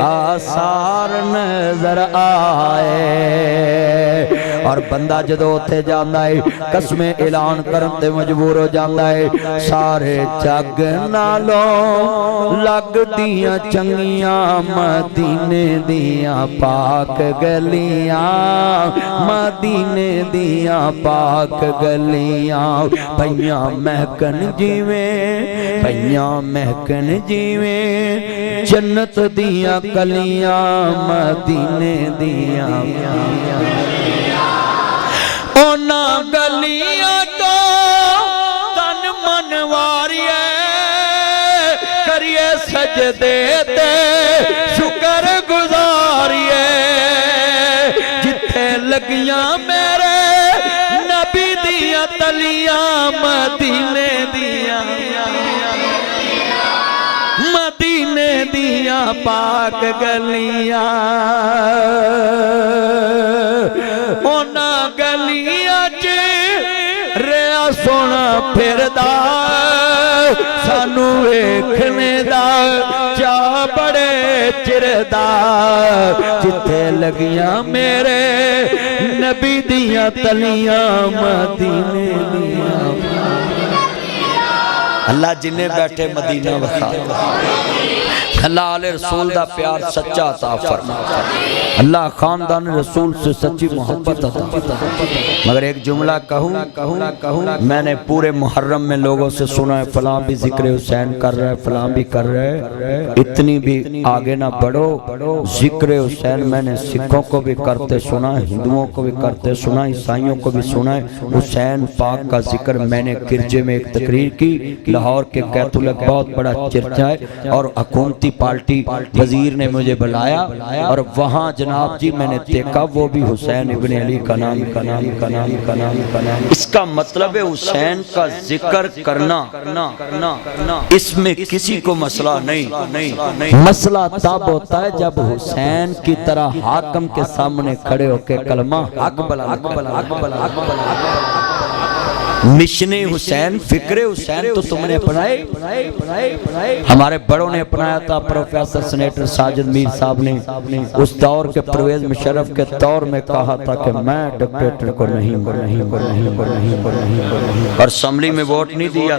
آثار نظر آئے اور بندہ جدو اتھے جاندہ ہے قسمیں اعلان کرتے مجبور ہو جاندہ ہے سارے جگ نالوں لگ دیاں چنگیاں مدینے دیاں پاک گلیاں مدینے دیاں پاک گلیاں پہیاں مہکن جیویں پہیاں مہکن جیویں جنت دیاں کلیاں مدینے دیاں اونا گلیاں تو تن منواریے کریے سجدے تے شکر گزاریے جتھے لگیاں میرے نبی دیاں تلیاں مدینے دیاں مدینے دیاں پاک گلیاں اونا گلیاں ریا سونا پھردا سانو ویکھنے دا چا بڑے چردا جتھے لگیاں میرے نبی دیاں تلیاں مدینے دیاں اللہ جنہیں بیٹھے مدینہ وخا اللہ علیہ رسول دا پیار سچا عطا فرما اللہ خاندان رسول سے سچی محبت عطا مگر ایک جملہ کہوں میں نے پورے محرم میں لوگوں سے سنا ہے فلاں بھی ذکر حسین کر رہا ہے فلاں بھی کر رہا ہے اتنی بھی آگے نہ بڑھو ذکر حسین میں نے سکھوں کو بھی کرتے سنا ہے ہندوؤں کو بھی کرتے سنا ہے عیسائیوں کو بھی سنا ہے حسین پاک کا ذکر میں نے گرجے میں ایک تقریر کی لاہور کے کیتھولک بہت بڑا چرچہ ہے اور حکومتی پارٹی وزیر نے مجھے بلایا اور وہاں جناب جی میں نے دیکھا وہ بھی حسین ابن علی کا نام اس کا مطلب ہے حسین کا ذکر کرنا اس میں کسی کو مسئلہ نہیں مسئلہ تب ہوتا ہے جب حسین کی طرح حاکم کے سامنے کھڑے ہو کے کلمہ حق بلا مشن حسین فکر حسین تو تم نے اپنائے ہمارے بڑوں نے اپنایا تھا پروفیسر سینیٹر ساجد میر صاحب نے اس دور کے پرویز مشرف کے دور میں کہا تھا کہ میں ڈکٹیٹر کو نہیں اور اسمبلی میں ووٹ نہیں دیا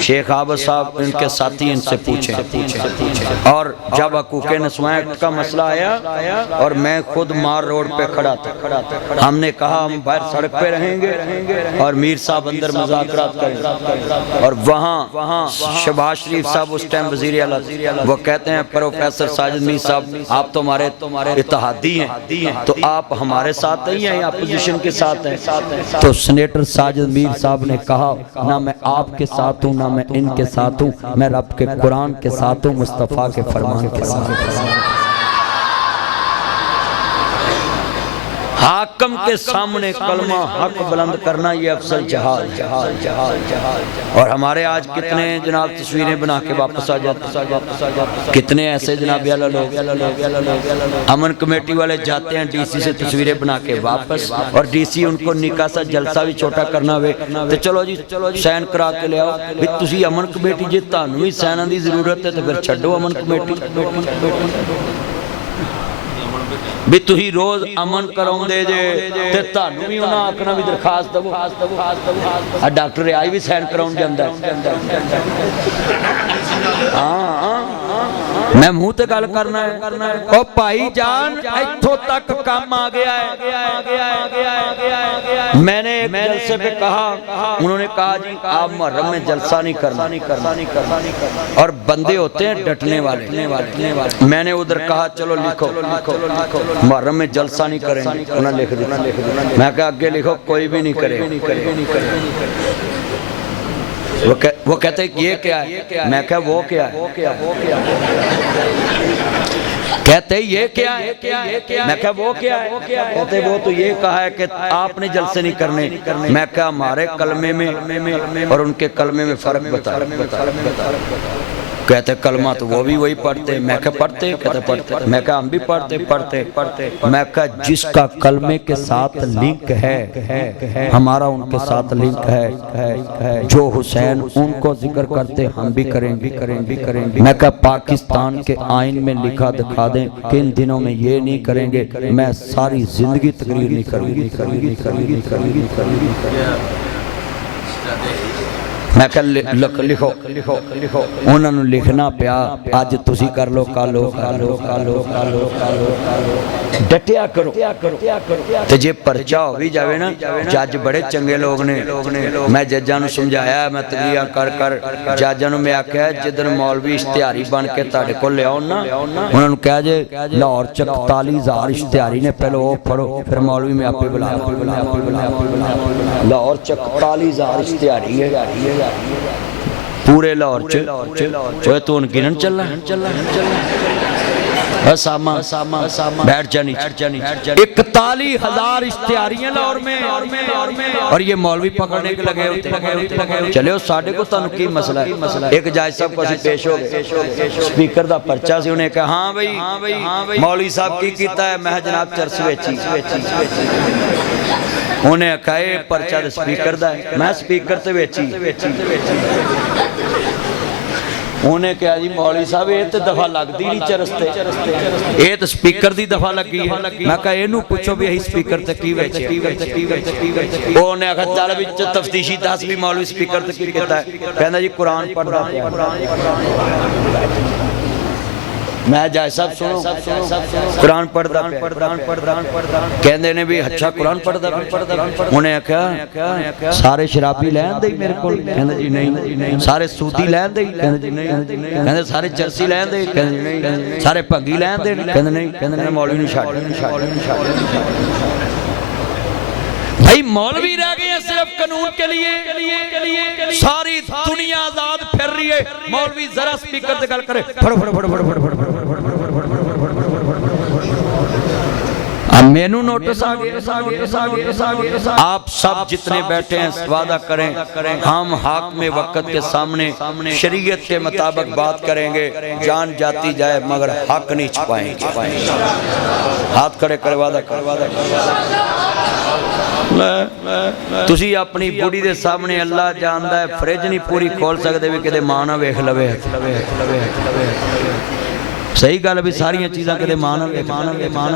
شیخ عابد صاحب ان کے ساتھی ان سے پوچھیں اور جب حقوق نسواں ایکٹ کا مسئلہ آیا اور میں خود مار روڈ پہ کھڑا تھا ہم نے کہا ہم باہر سڑک پہ رہیں گے اور میر صاحب اندر مذاکرات کریں اور وہاں شہباز شریف صاحب اس ٹائم وزیر اعلیٰ وہ کہتے ہیں پروفیسر ساجد میر صاحب آپ تو ہمارے اتحادی ہیں تو آپ ہمارے ساتھ ہی ہیں یا اپوزیشن کے ساتھ ہیں تو سینیٹر ساجد میر صاحب نے کہا نہ میں آپ کے ساتھ ہوں نہ میں ان کے ساتھ ہوں میں رب کے قرآن کے ساتھ ہوں مصطفیٰ کے فرمان کے ساتھ حاکم کے سامنے کلمہ حق بلند کرنا یہ افضل جہاد اور ہمارے آج کتنے جناب تصویریں بنا کے واپس آ جاتے کتنے ایسے جناب لوگ امن کمیٹی والے جاتے ہیں ڈی سی سے تصویریں بنا کے واپس اور ڈی سی ان کو نکاح سا جلسہ بھی چھوٹا کرنا ہوئے تو چلو جی سین کرا کے لے آؤ بھی تسی امن کمیٹی جی تانوں بھی سیناں دی ضرورت ہے تو پھر چھڈو امن کمیٹی بھی تو ہی روز امن کراؤں دے جے تے تانوں بھی انہاں آکھنا بھی درخواست دو ڈاکٹر آئی بھی سین کراؤں جاندہ میں منہ تے گل کرنا ہے او بھائی جان ایتھوں تک کام آ گیا ہے میں نے ایک جلسے پہ کہا انہوں نے کہا جی آپ محرم میں جلسہ نہیں کرنا اور بندے ہوتے ہیں ڈٹنے والے میں نے ادھر کہا چلو لکھو محرم میں جلسہ نہیں کریں گے انہوں نے لکھ دینا میں کہا آگے لکھو کوئی بھی نہیں کرے وہ کہتے ہیں یہ کیا ہے میں کہا وہ کیا ہے کہتے ہیں یہ کیا ہے میں کہا وہ کیا ہے کہتے ہیں وہ تو یہ کہا ہے کہ آپ نے جلسے نہیں کرنے میں کہا ہمارے کلمے میں اور ان کے کلمے میں فرق بتا کہتے کلمہ تو وہ بھی وہی پڑھتے، میں کہا پڑھتے، کہتے پڑھتے، میں کہا ہم بھی پڑھتے، میں کہا جس کا کلمے کے ساتھ لنک ہے ہمارا ان کے ساتھ لنک ہے، جو حسین ان کو ذکر کرتے ہم بھی کریں گے۔ میں کہا پاکستان کے آئین میں لکھا دکھا دیں کہ ان دنوں میں یہ نہیں کریں گے، میں ساری زندگی تقریر نہیں کروں گی۔ میں کہا لکھو، انہوں نے لکھنا پیا، آج تسی کر لو، کالو ڈٹیا کرو۔ تے جے پرچہ ہو بھی جاوے نا، جج بڑے چنگے لوگ نے، میں ججاں نو سمجھایا، میں تقریراں کر ججاں نو میں آکھیا جدن مولوی اشتہاری بن کے تاڑے کو لے آؤ نا، انہوں نے کہا جے لاہور 44,000 اشتہاری نے، پہلے وہ پڑھو پھر مولوی میں آپ پہ بلایا۔ لاہور 44,000 اشتہاری ہے پورے لاہور چوئے تو ان گنن چل رہا ہے، ساما بیٹھ جانی 41,000 اشتہاری ہیں لاہور میں، اور یہ مولوی پکڑنے کے لگے ہوتے۔ چلے ہو ساڑھے کو تنو کی مسئلہ ہے، ایک جائز صاحب کو سی پیش ہو گئے، سپیکر دا پرچہ سی انہیں کہا ہاں بھئی مولوی صاحب کی کیتا ہے، میں جناب چرس ویچی، انہیں کہے پرچہ دا سپیکر دا ہے، میں سپیکر تے ویچی، انہیں کہا جی مولوی صاحب یہ تو دفعہ لگ دی نہیں چرستے، یہ تو سپیکر دی دفعہ لگی ہے۔ میں کہا اینو پوچھو بھی یہی سپیکر تے کی ویچے، انہیں کہا چال بھی تفتیشی دس بھی مولوی سپیکر تے کی کہتا ہے، کہنا جی قرآن پڑھ رہا ہے۔ میں جائے صاحب سنو قرآن پڑھ دا پہ کہندے نے بھی اچھا قرآن پڑھ دا پہ، انہیں کہا سارے شرابی لین دے میرے کول، کہندے جی نہیں، سارے سودی لین دے، کہندے جی نہیں، کہندے سارے چرسی لین دے، کہندے جی نہیں، سارے پنگی لین دے، کہندے نہیں، کہندے مولوی نہیں چھاڑ۔ بھائی مولوی رہ گئے ہیں صرف قانون کے لیے، ساری دنیا آزاد پھر رہی ہے، مولوی ذرا سپیکر سے گل کرے پھڑو پھڑو پھڑو پھڑو پھڑو پھڑو اب مینو نوٹس آگئے، آپ سب جتنے بیٹھے ہیں وعدہ کریں ہم حاکم وقت کے سامنے شریعت کے مطابق بات کریں گے، جان جاتی جائے مگر حق نہیں چھپائیں گے۔ ہاتھ کھڑے کرے وعدہ کرے، تسی اپنی بوڑی دے سامنے اللہ جاندہ ہے فریج نہیں پوری کھول سکتے بھی کدے مانا ویکھ لوے، صحیح گل بھی ساری چیزاں کدے مانا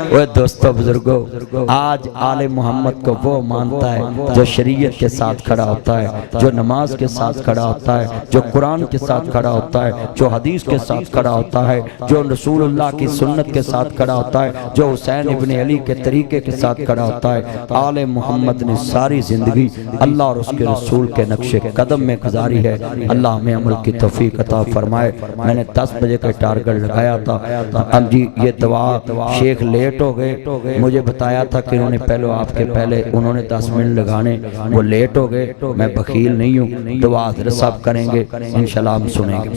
وہ دوستو بزرگو، آج آل محمد کو وہ مانتا ہے جو شریعت کے ساتھ کھڑا ہوتا ہے، جو نماز کے ساتھ کھڑا ہوتا ہے، جو قرآن کے ساتھ کھڑا ہوتا ہے، جو حدیث کے ساتھ کھڑا ہوتا ہے، جو رسول اللہ کی سنت کے ساتھ کھڑا ہوتا ہے، جو حسین ابن علی کے طریقے کے ساتھ کھڑا ہوتا ہے۔ آل محمد نے ساری زندگی اللہ اور اس کے رسول کے نقش قدم میں گزاری ہے، اللہ ہمیں عمل کی توفیق عطا فرمائے۔ میں نے 10 بجے کا ٹارگٹ لگایا تھا، اب جی یہ دعا شیخ لیٹ ہو گئے، مجھے بتایا تھا کہ انہوں نے پہلے آپ کے پہلے انہوں نے 10 منٹ لگانے، وہ لیٹ ہو گئے، میں بخیل نہیں ہوں، دعا حضرت صاحب کریں گے انشاءاللہ ہم سنیں گے۔